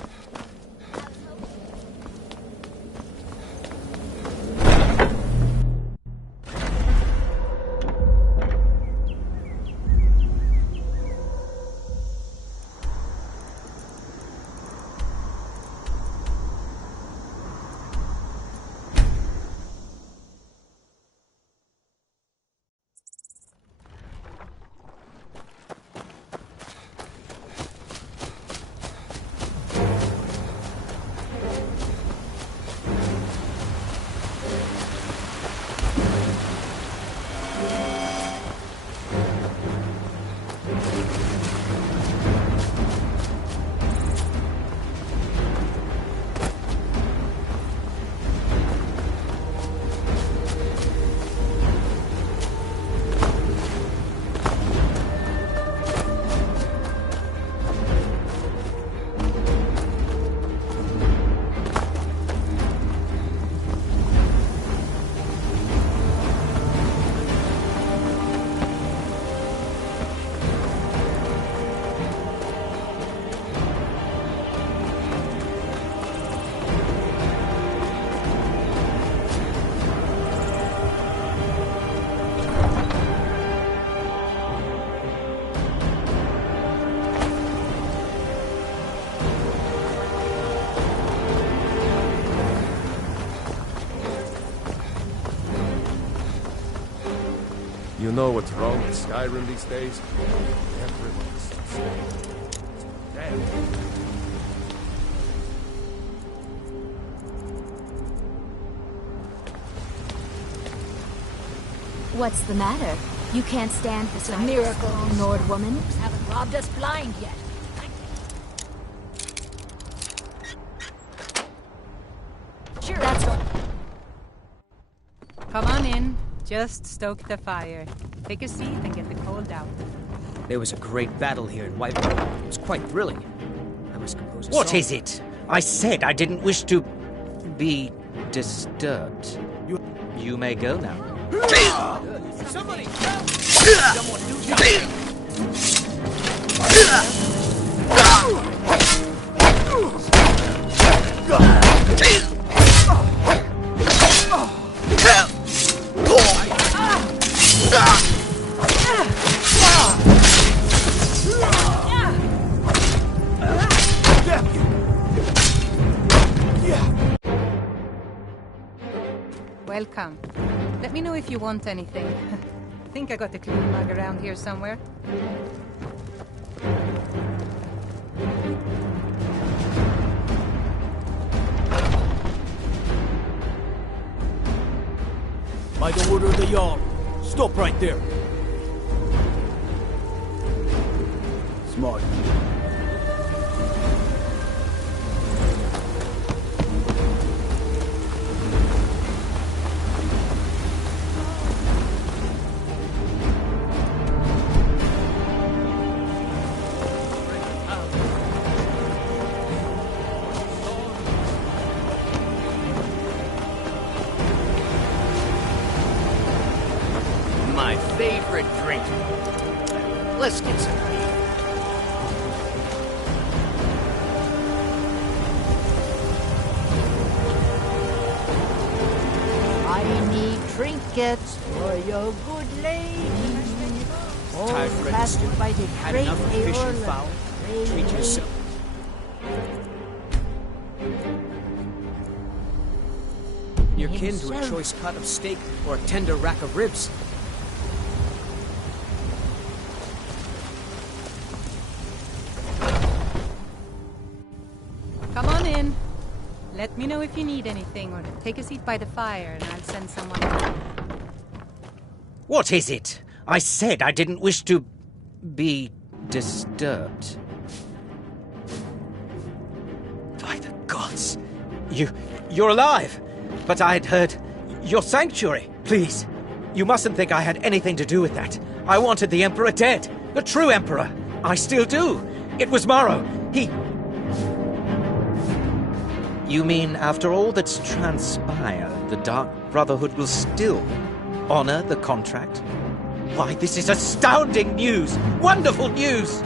You know what's wrong with Skyrim these days? Everyone's damn. What's the matter? You can't stand this a miracle Nord woman? Haven't robbed us blind yet. Sure. That's what. Come on in. Just stoke the fire. Take a seat and get the cold out. There was a great battle here in Whitewater. It was quite thrilling. I must compose a What song. is it? I said I didn't wish to be disturbed. You may go now. Somebody! Welcome. Let me know if you want anything. I think I got a clean mug around here somewhere. By the order of the Jarl, stop right there. Smart. My favorite drink. Let's get some beer. I need trinkets for your good lady. All Tired Fred passed Stew. by the Had great enough of fish and Aorlan. fowl. Treat yourself. You're kin to a Himself. choice cut of steak or a tender rack of ribs. Come on in. Let me know if you need anything, or take a seat by the fire and I'll send someone. What is it? I said I didn't wish to be disturbed. By the gods! You're alive! But I had heard your sanctuary. Please, you mustn't think I had anything to do with that. I wanted the Emperor dead. The true Emperor. I still do. It was Morrow. He... You mean after all that's transpired, the Dark Brotherhood will still honor the contract? Why, this is astounding news! Wonderful news!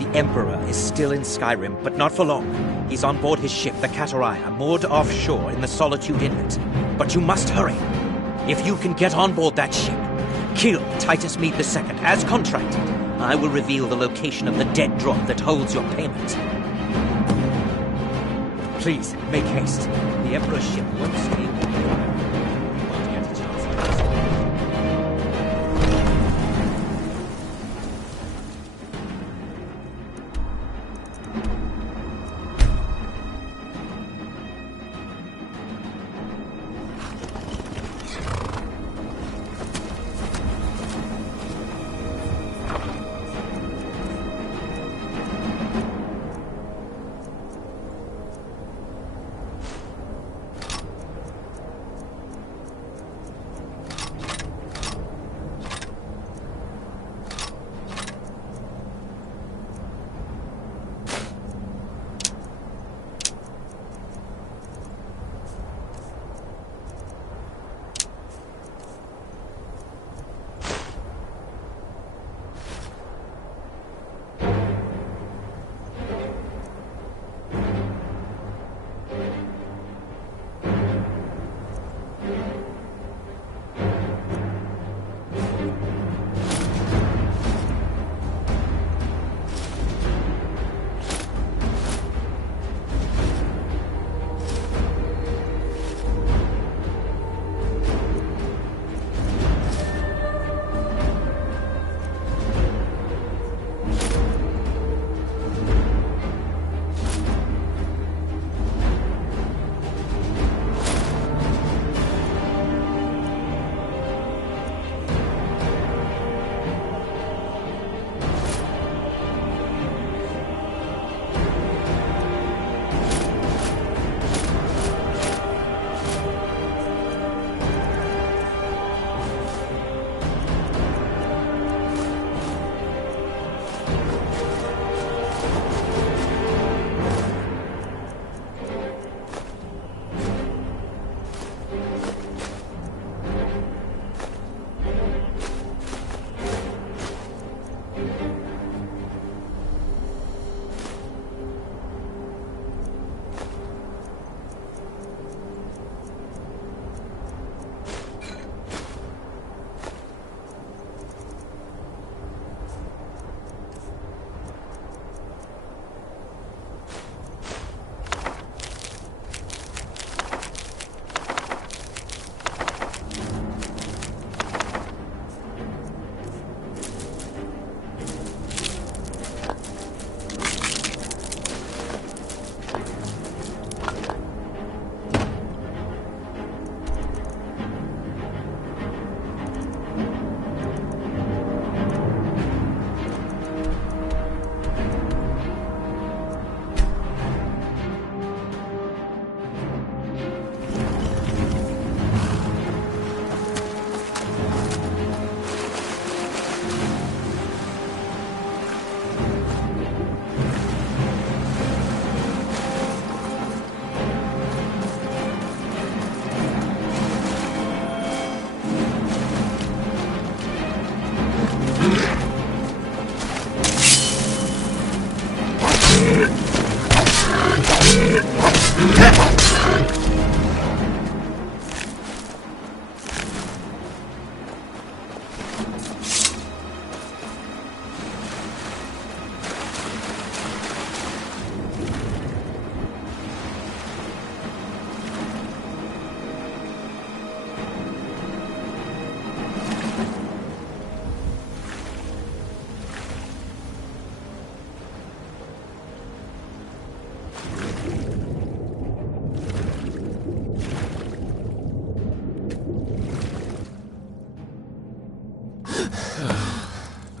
The Emperor is still in Skyrim, but not for long. He's on board his ship, the Kataraya, moored offshore in the Solitude Inlet. But you must hurry. If you can get on board that ship, kill Titus Mead II as contracted, I will reveal the location of the dead drop that holds your payment. Please, make haste. The Emperor's ship won't stay. We won't get a chance like this.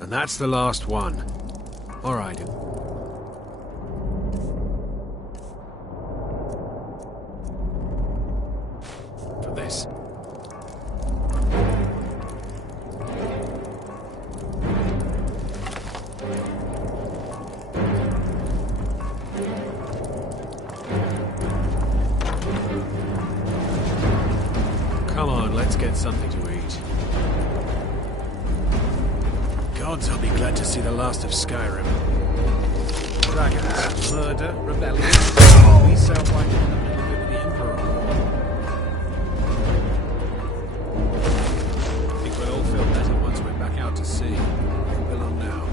And that's the last one. All right. For this. Let's get something to eat. Gods, I'll be glad to see the last of Skyrim. Dragons, murder, rebellion. We sound like in the middle of it with the Emperor. I think we'll all feel better once we're back out to sea. We're on now.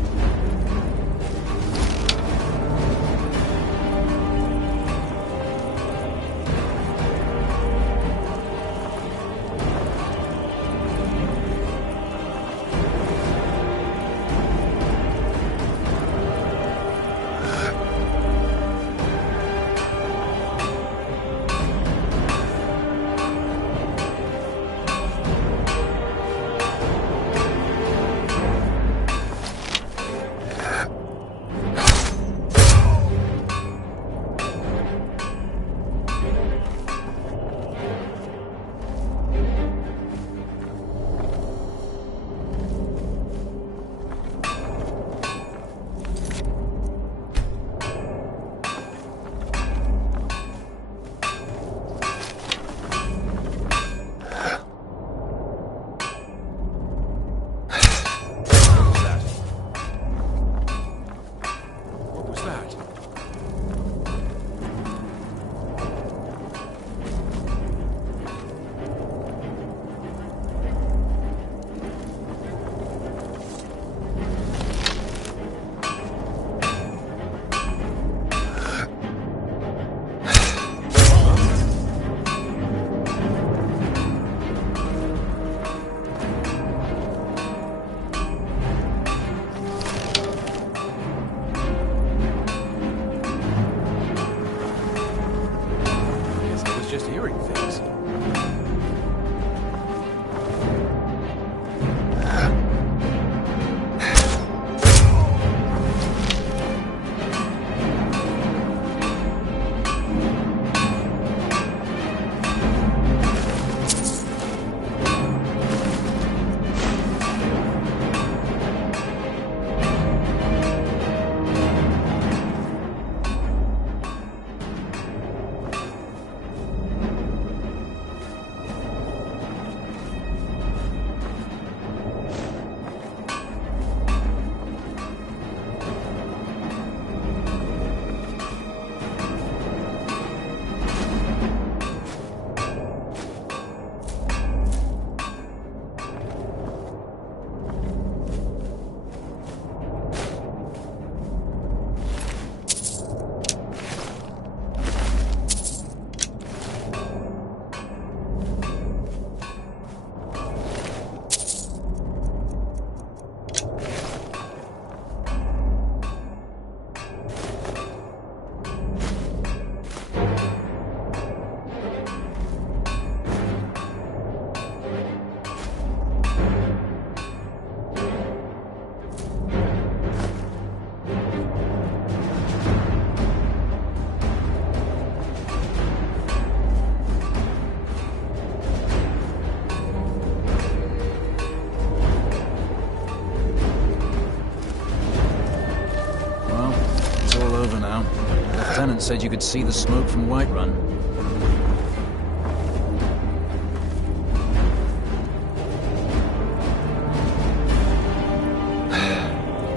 Lieutenant said you could see the smoke from Whiterun.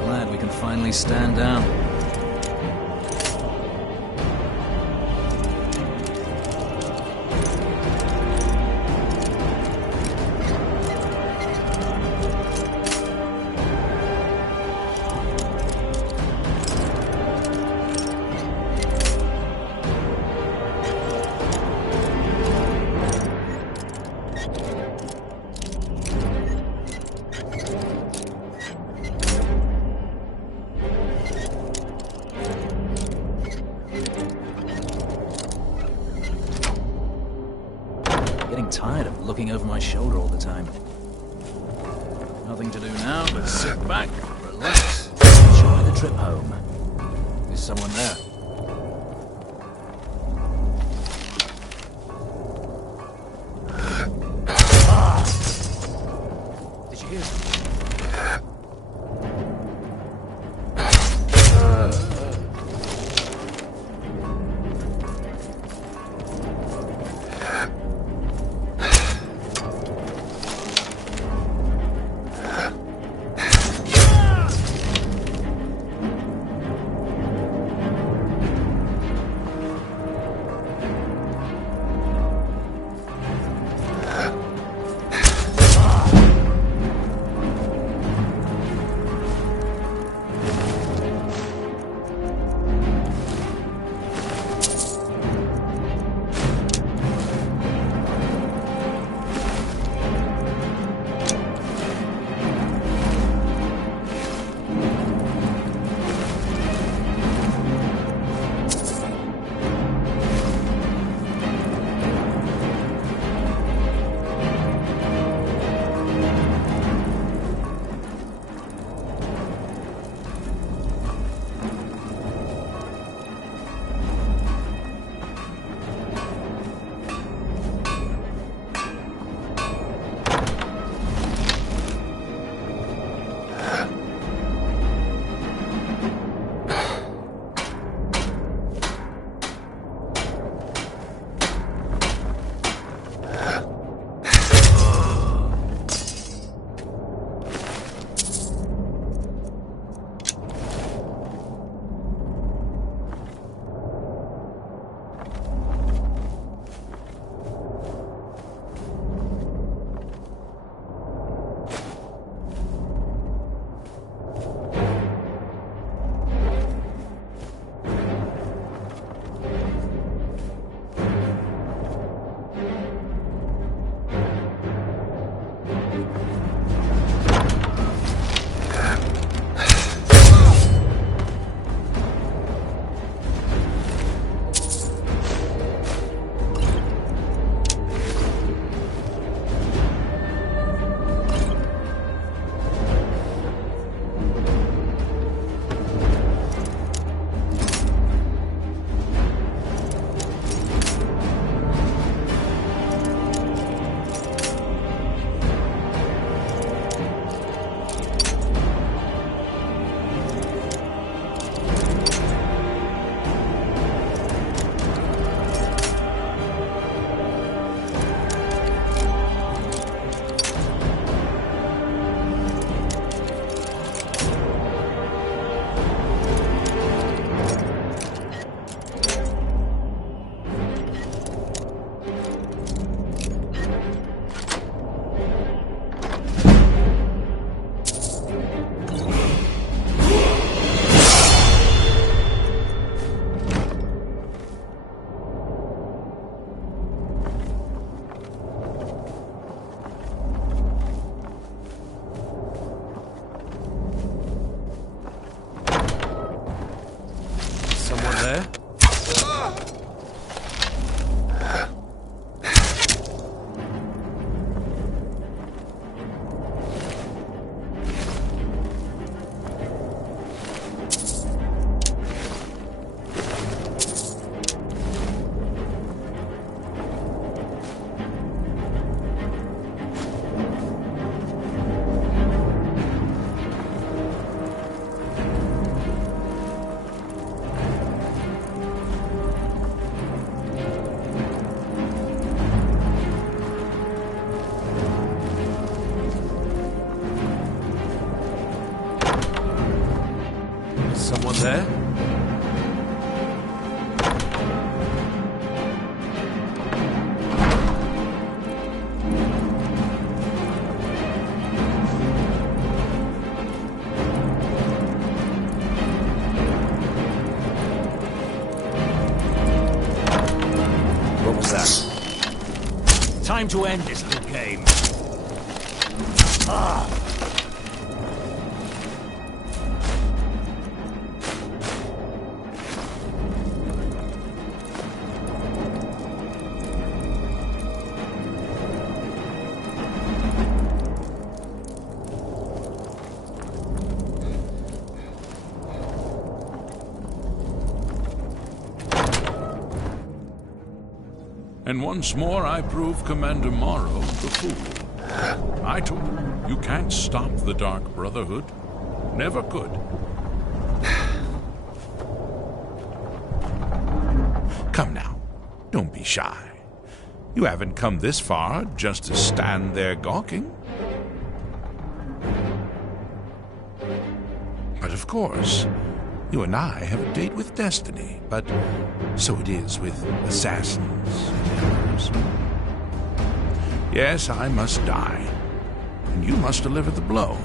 Glad we can finally stand down. Tired of looking over my shoulder all the time. Nothing to do now but sit back, relax, enjoy the trip home. There's someone there. Did you hear something? Anyone there? What was that? Time to end this little game. Ah! And once more I prove Commander Morrow the fool. I told him, you can't stop the Dark Brotherhood. Never could. Come now, don't be shy. You haven't come this far just to stand there gawking. But of course, you and I have a date with destiny, but so it is with assassins and emperors. Yes, I must die, and you must deliver the blow.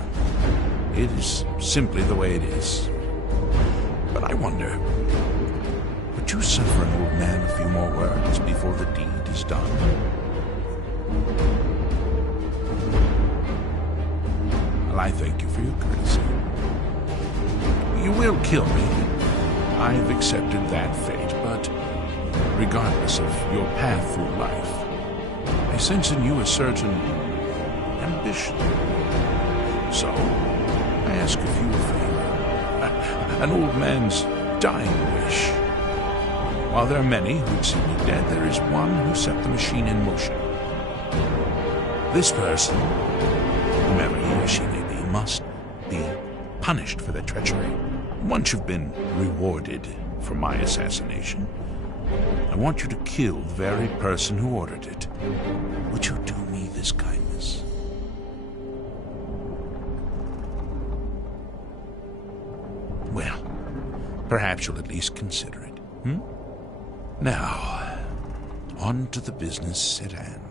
It is simply the way it is. But I wonder, would you suffer an old man a few more words before the deed is done? Well, I thank you for your courtesy. You will kill me. I have accepted that fate, but regardless of your path through life, I sense in you a certain ambition. So, I ask of you a favor. An old man's dying wish. While there are many who'd see me dead, there is one who set the machine in motion. This person, whomever he or she may be, must be punished for their treachery. Once you've been rewarded for my assassination, I want you to kill the very person who ordered it. Would you do me this kindness? Well, perhaps you'll at least consider it, hmm? Now, on to the business at hand.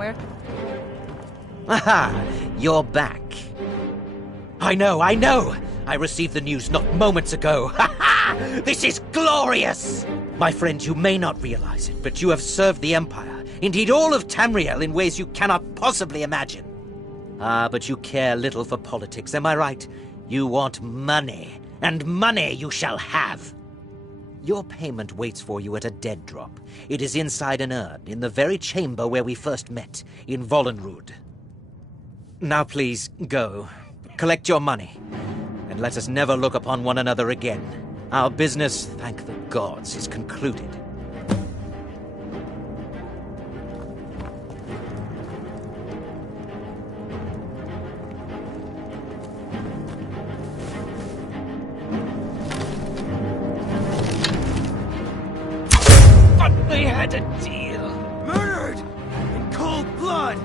somewhere. Aha! You're back. I know! I received the news not moments ago. Ha ha! This is glorious! My friend, you may not realize it, but you have served the Empire, indeed all of Tamriel, in ways you cannot possibly imagine. Ah, but you care little for politics, am I right? You want money, and money you shall have. Your payment waits for you at a dead drop. It is inside an urn, in the very chamber where we first met, in Vollenrud. Now please, go. Collect your money, and let us never look upon one another again. Our business, thank the gods, is concluded. But we had a deal. Murdered in cold blood.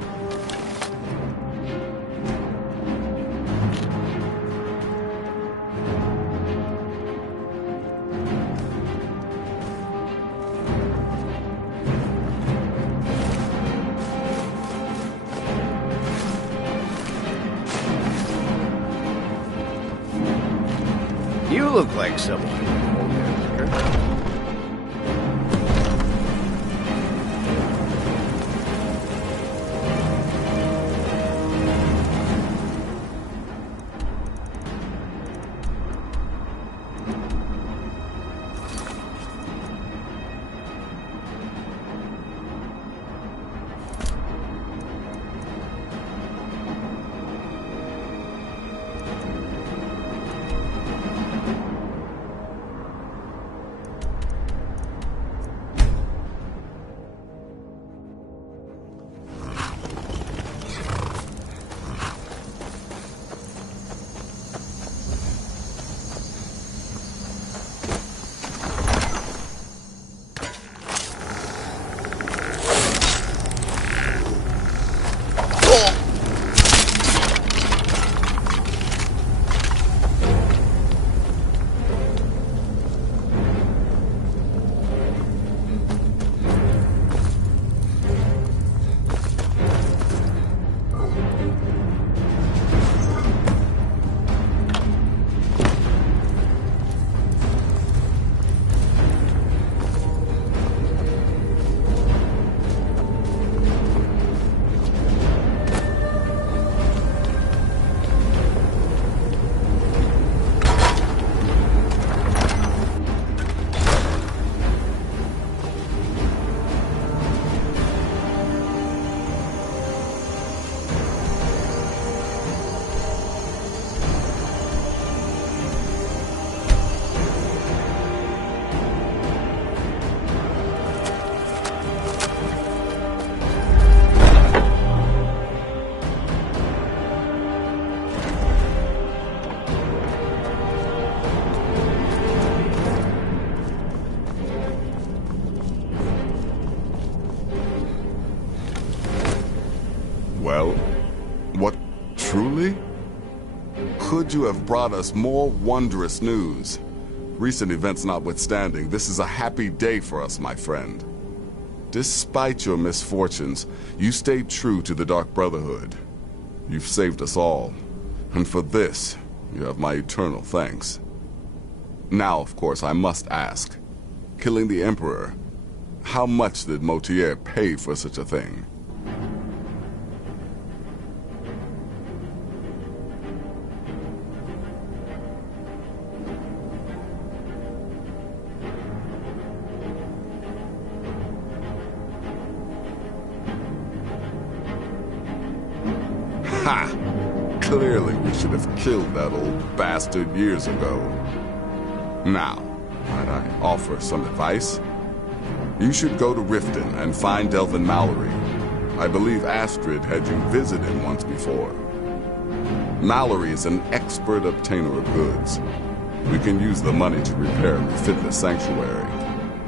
You look like someone who can hold their liquor. Well, what truly? Could you have brought us more wondrous news? Recent events notwithstanding, this is a happy day for us, my friend. Despite your misfortunes, you stayed true to the Dark Brotherhood. You've saved us all, and for this, you have my eternal thanks. Now, of course, I must ask, killing the Emperor, how much did Motier pay for such a thing? Ha! Clearly we should have killed that old bastard years ago. Now, might I offer some advice? You should go to Riften and find Delvin Mallory. I believe Astrid had you visit him once before. Mallory is an expert obtainer of goods. We can use the money to repair and refit the sanctuary.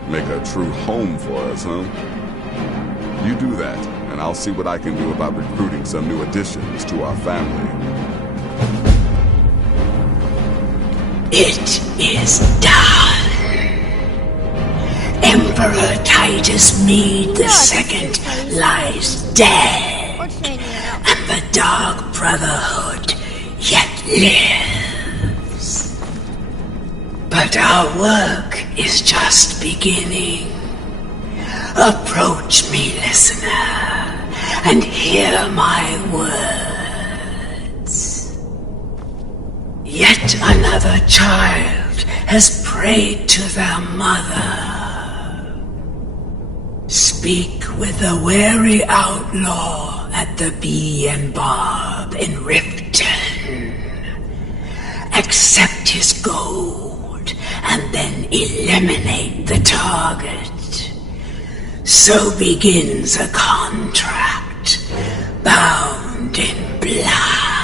Make a true home for us, huh? You do that, and I'll see what I can do about recruiting some new additions to our family. It is done. Emperor Titus Mede II lies dead, and the Dark Brotherhood yet lives. But our work is just beginning. Approach me, listener, and hear my words. Yet another child has prayed to their mother. Speak with the wary outlaw at the Bee and Barb in Riften. Accept his gold, and then eliminate the target. So begins a contract bound in blood.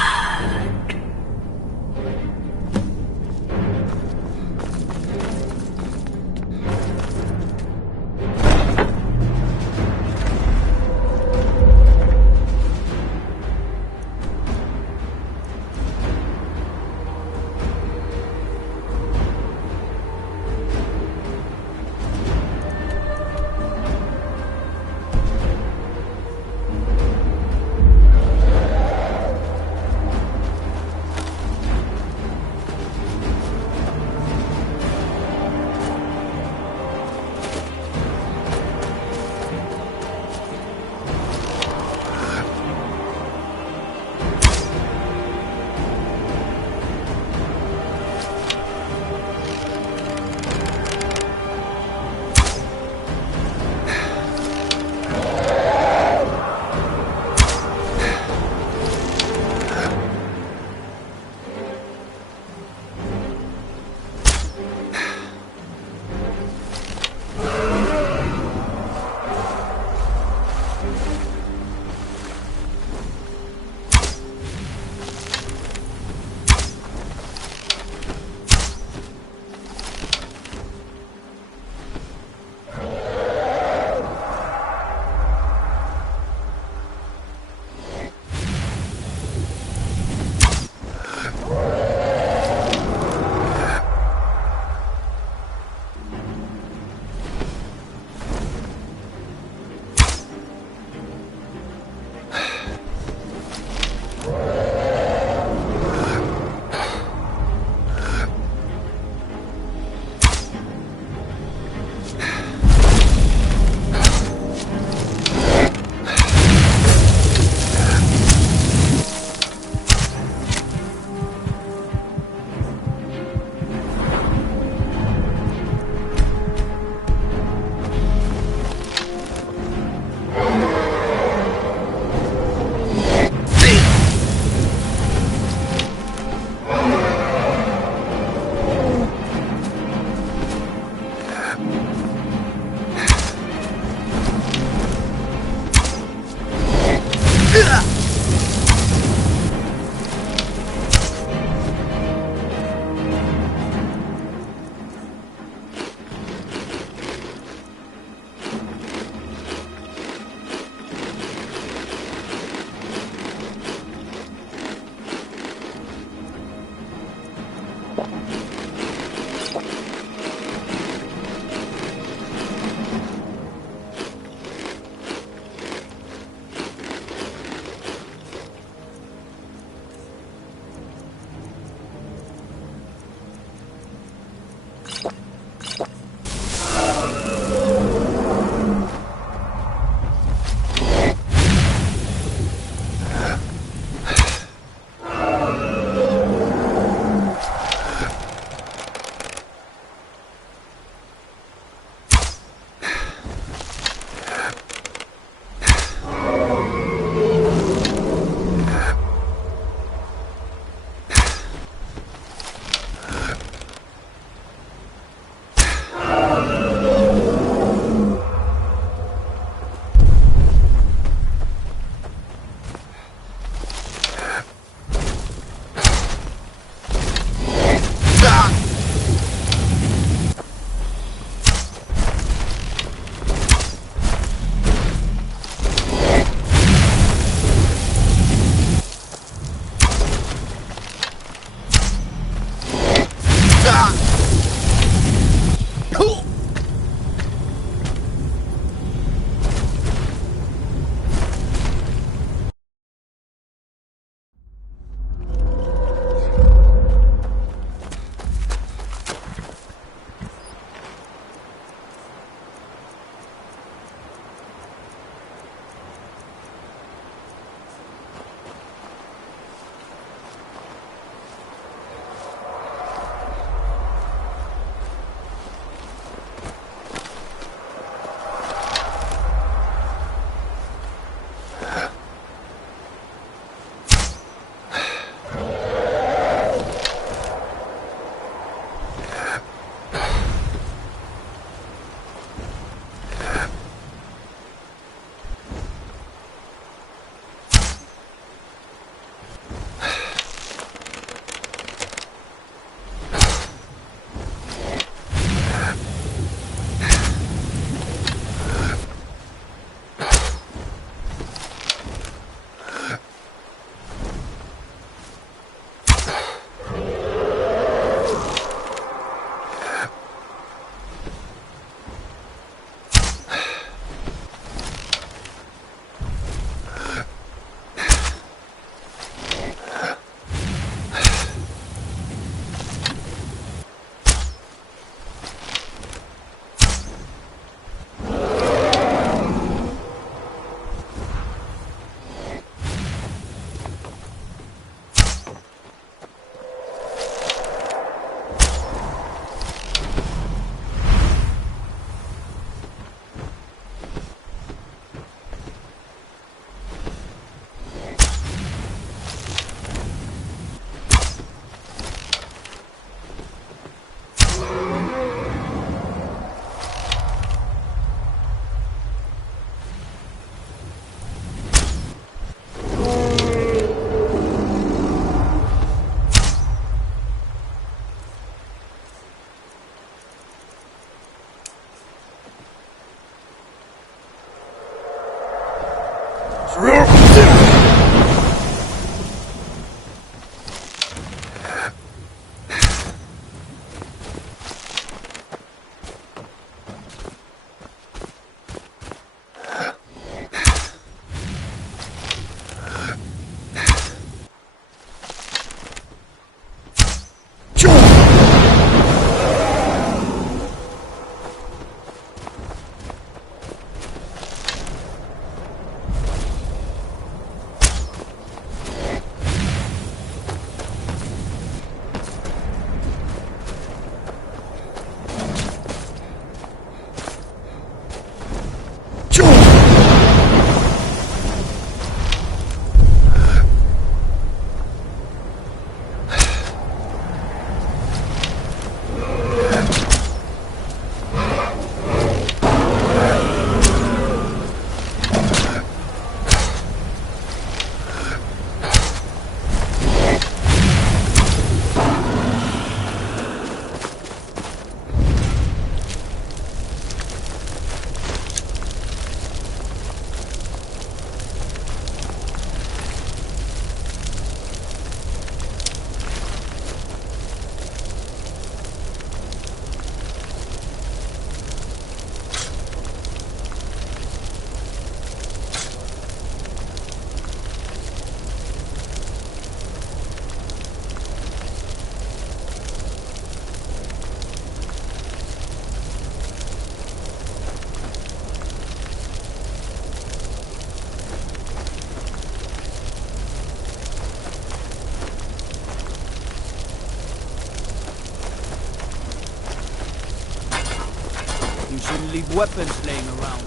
leave weapons laying around.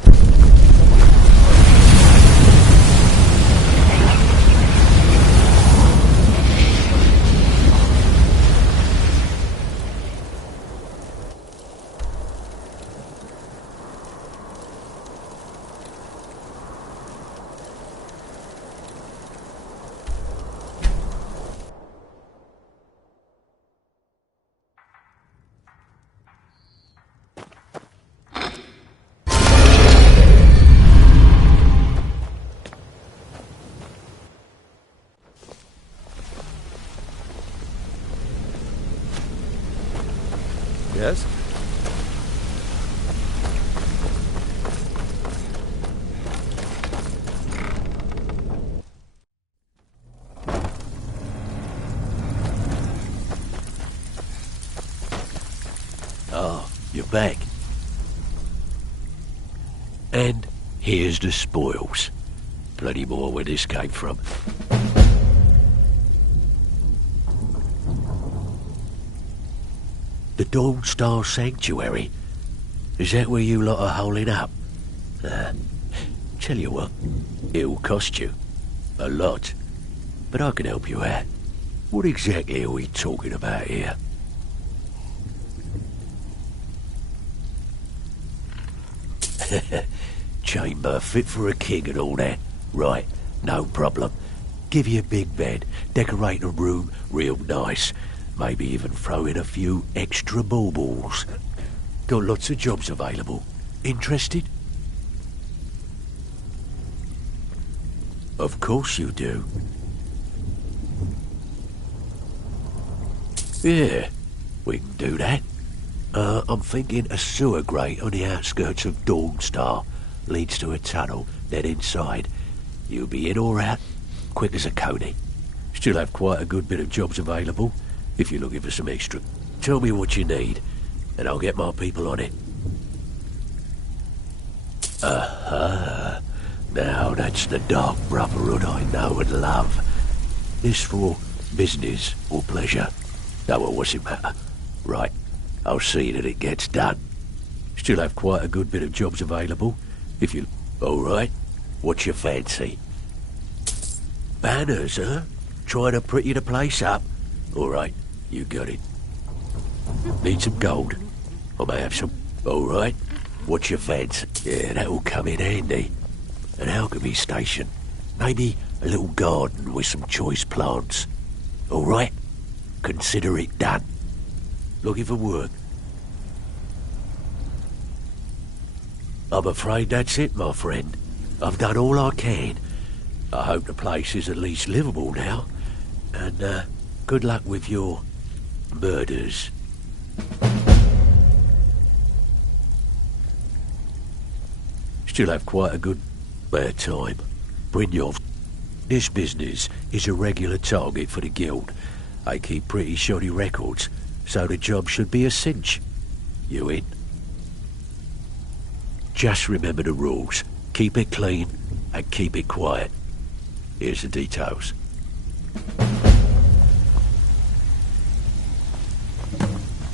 Yes? Oh, you're back. And here's the spoils. Plenty more where this came from. The Dawn Star Sanctuary. Is that where you lot are holding up? Tell you what, it'll cost you. A lot. But I can help you out. What exactly are we talking about here? Chamber fit for a king and all that. Right, no problem. Give you a big bed, decorate the room real nice. Maybe even throw in a few extra baubles. Got lots of jobs available. Interested? Of course you do. Yeah, we can do that. I'm thinking a sewer grate on the outskirts of Dawnstar leads to a tunnel, then inside. You'll be in or out, quick as a coney. Still have quite a good bit of jobs available, if you're looking for some extra. Tell me what you need, and I'll get my people on it. Aha! Now that's the Dark Brotherhood I know and love. This for business or pleasure? No, well, what's it matter? Right, I'll see that it gets done. Still have quite a good bit of jobs available, if you... All right, what's your fancy? Banners, huh? Trying to pretty the place up? All right, you got it. Need some gold? I may have some. All right, what's your fancy? Yeah, that'll come in handy. An alchemy station. Maybe a little garden with some choice plants. All right, consider it done. Looking for work? I'm afraid that's it, my friend. I've done all I can. I hope the place is at least livable now. And, good luck with your murders. Still have quite a good bad time. Brynjolf. This business is a regular target for the guild. They keep pretty shoddy records, so the job should be a cinch. You in? Just remember the rules. Keep it clean and keep it quiet. Here's the details.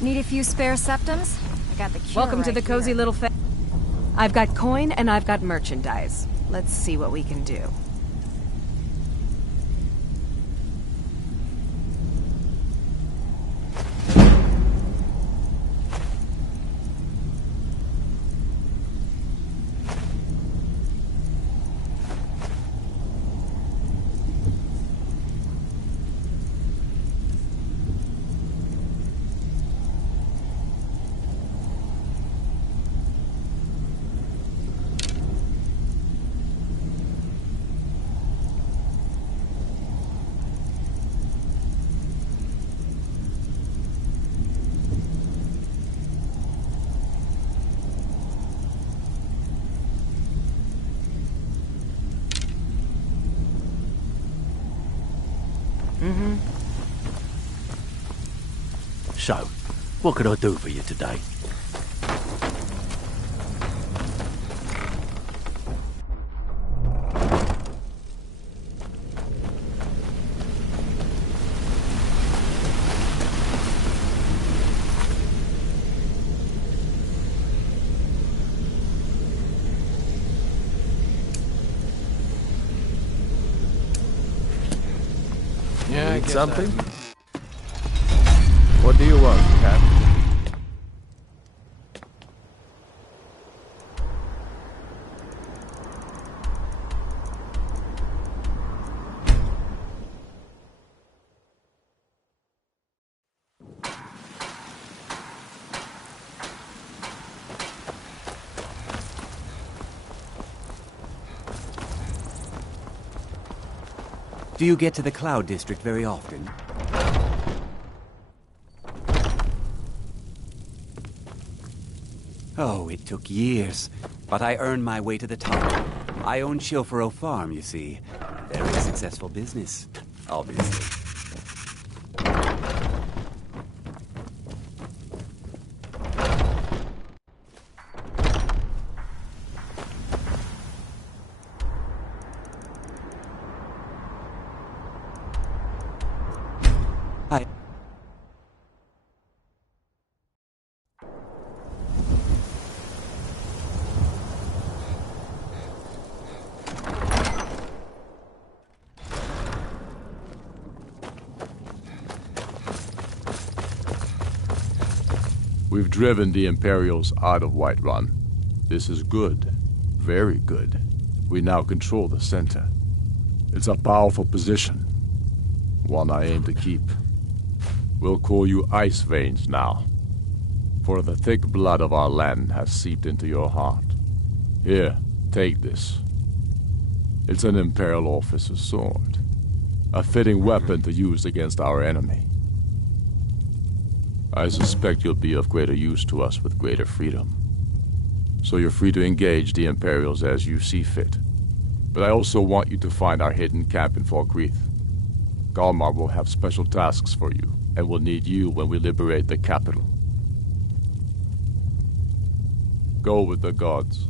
Need a few spare septums? I got the cure. Welcome to right the cozy here. little I've got coin and I've got merchandise. Let's see what we can do. So, what can I do for you today? Yeah, I Need guess something? What do you want, Captain? Do you get to the Cloud District very often? Oh, it took years, but I earned my way to the top. I own Chilfaro Farm, you see. Very successful business, obviously. Hi. We've driven the Imperials out of Whiterun. This is good. Very good. We now control the center. It's a powerful position. One I aim to keep. We'll call you Ice Veins now. For the thick blood of our land has seeped into your heart. Here, take this. It's an Imperial officer's sword. A fitting weapon to use against our enemy. I suspect you'll be of greater use to us with greater freedom. So you're free to engage the Imperials as you see fit. But I also want you to find our hidden camp in Falkreath. Galmar will have special tasks for you, and will need you when we liberate the capital. Go with the gods.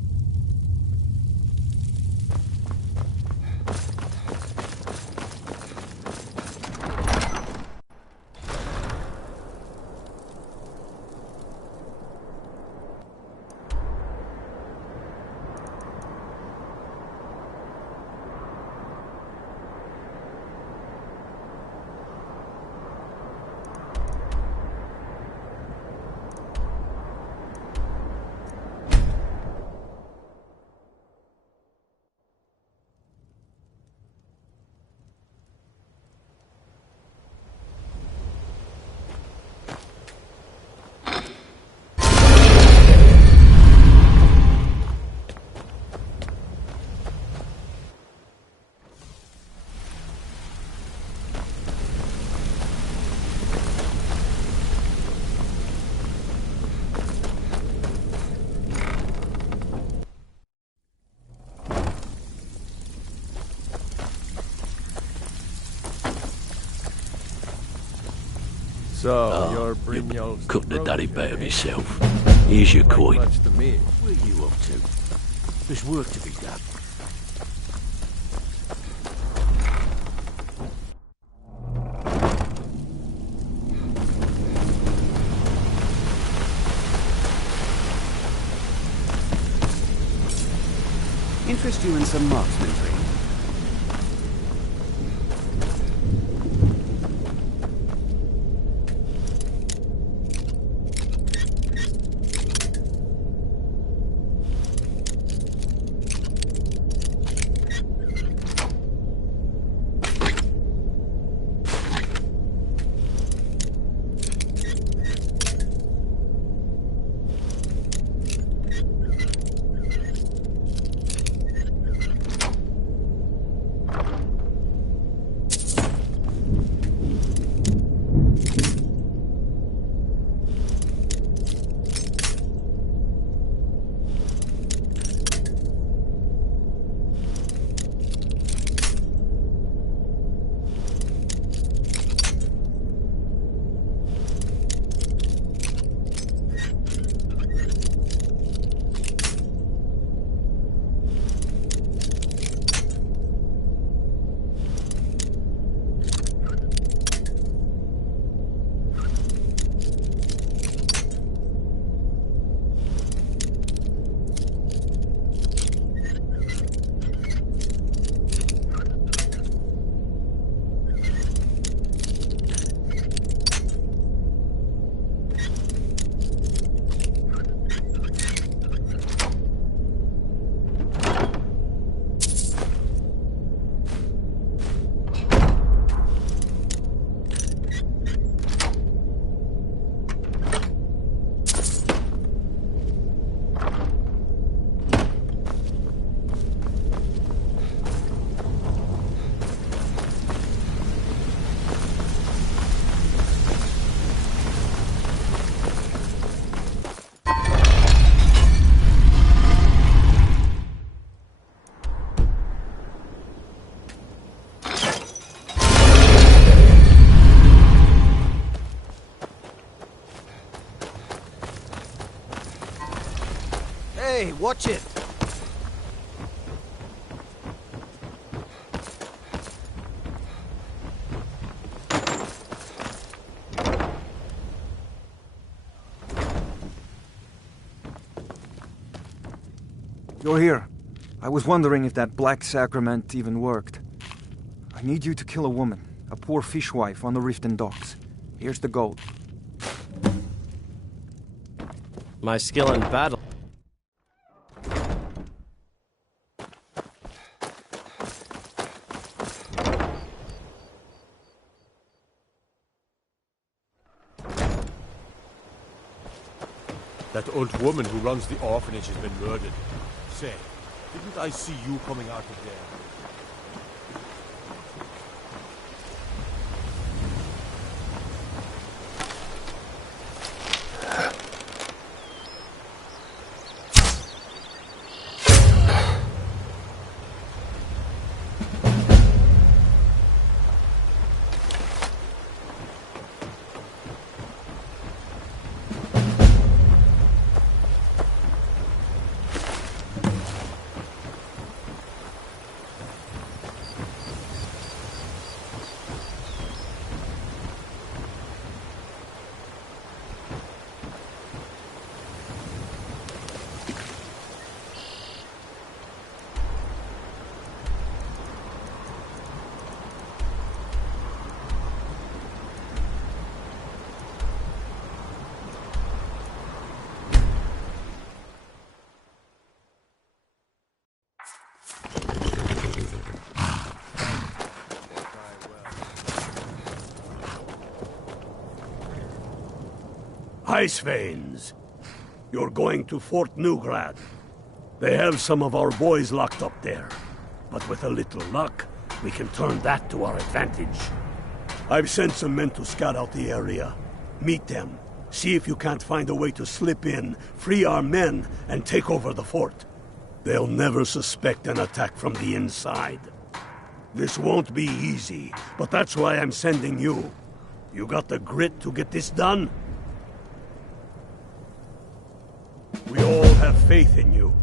So, you're Brynjolf's Couldn't have done it protege, better eh? myself. Here's your coin. Much to me. Where are you up to? There's work to be done. Interest you in some marksmanry? Hey, watch it! You're here. I was wondering if that black sacrament even worked. I need you to kill a woman, a poor fishwife on the Riften docks. Here's the gold. My skill in battle. That old woman who runs the orphanage has been murdered. Say, didn't I see you coming out of there? Ice Veins. You're going to Fort Newgrad. They have some of our boys locked up there. But with a little luck, we can turn that to our advantage. I've sent some men to scout out the area. Meet them. See if you can't find a way to slip in, free our men, and take over the fort. They'll never suspect an attack from the inside. This won't be easy, but that's why I'm sending you. You got the grit to get this done? We all have faith in you.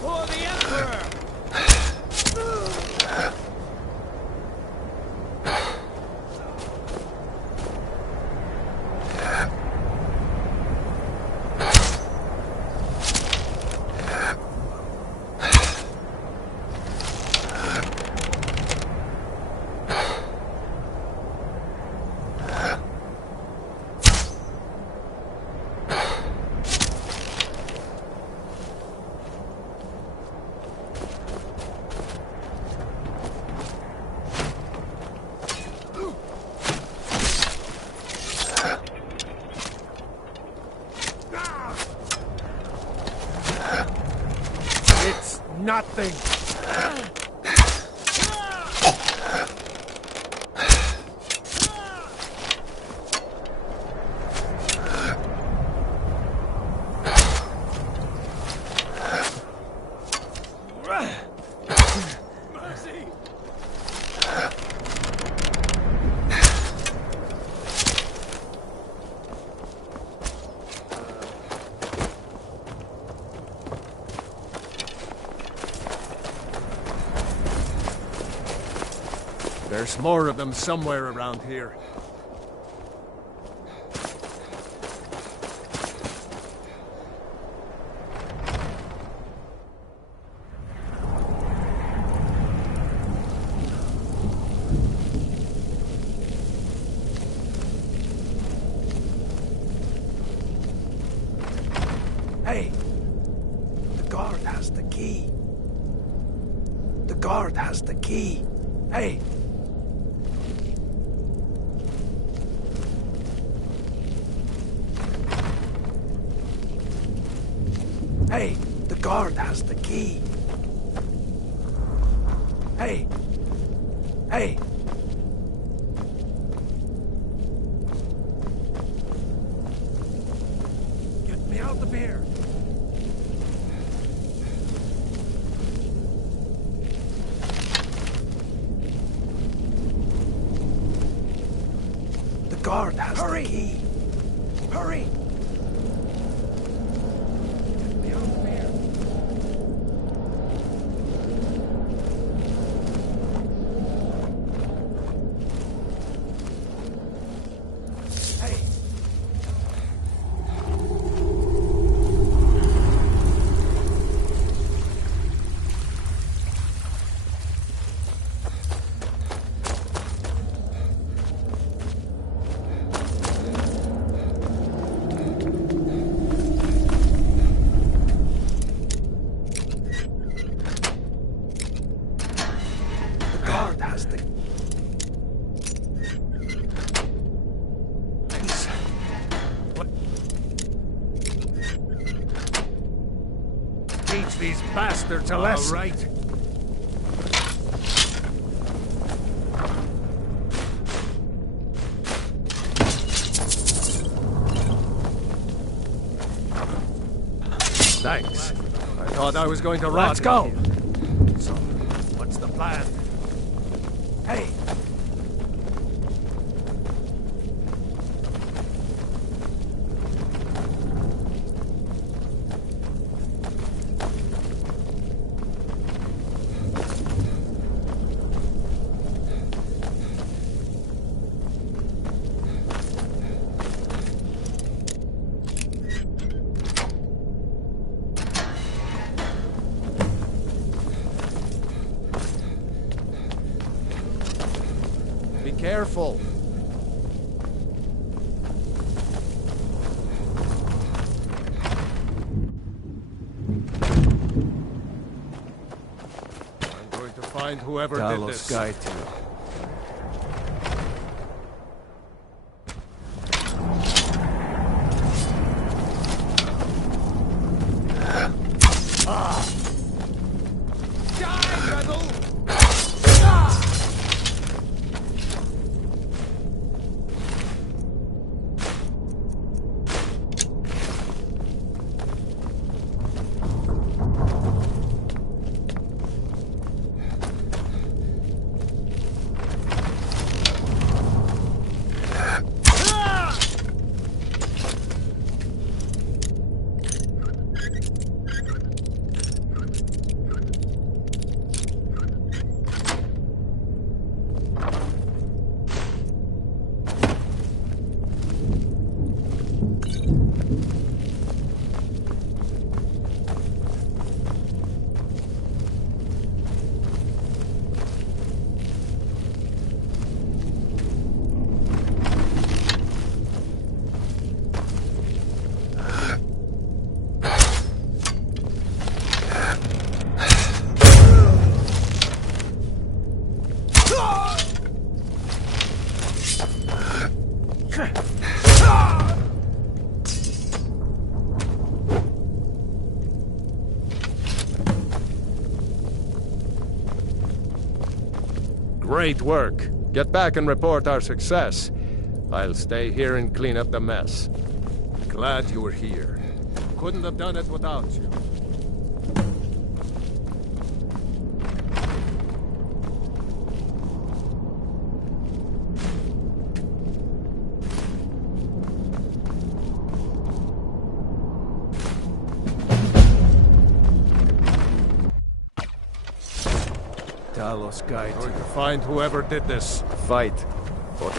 For the Emperor! It's nothing. Mercy! There's more of them somewhere around here. Hey! The guard has the key. The guard has the key. Hey! Hey! The guard has the key. Hey! Hey! Get me out of here! The guard has the key. Hurry! Get me out of here. Hey! The guard has the... Please. Teach these bastards a lesson. All right. Thanks. I thought I was going to rot. Let's go. So, what's the plan? Hey! Be careful. I'm going to find whoever did this. Sky too. Die, rebel! Great work. Get back and report our success. I'll stay here and clean up the mess. Glad you were here. Couldn't have done it without you. Talos guide. Going to find whoever did this. Fight. Or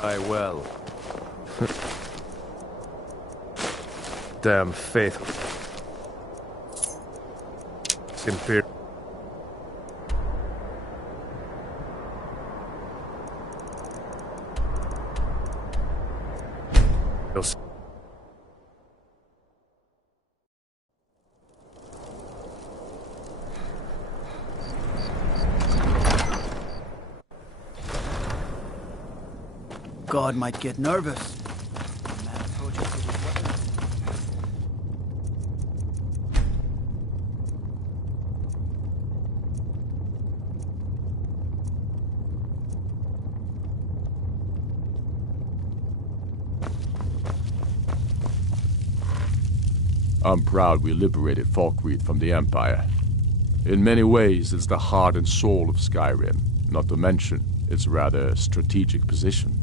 die well. Damn faithful. Imperial. God might get nervous. I'm proud we liberated Falkreath from the Empire. In many ways, it's the heart and soul of Skyrim, not to mention its rather strategic position.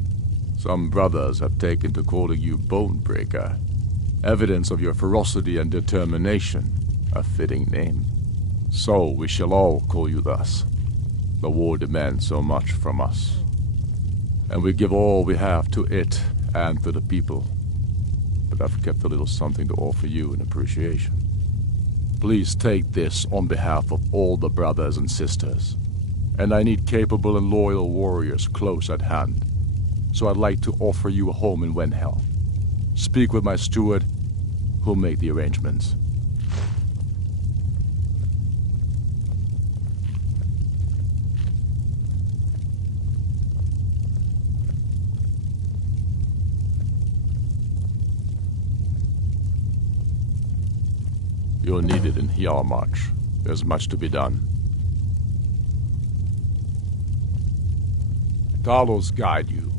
Some brothers have taken to calling you Bonebreaker. Evidence of your ferocity and determination, a fitting name. So we shall all call you thus. The war demands so much from us. And we give all we have to it and to the people. But I've kept a little something to offer you in appreciation. Please take this on behalf of all the brothers and sisters. And I need capable and loyal warriors close at hand. So I'd like to offer you a home in Wenhel. Speak with my steward, who'll make the arrangements. You're needed in Hjalmarch. There's much to be done. Talos guide you.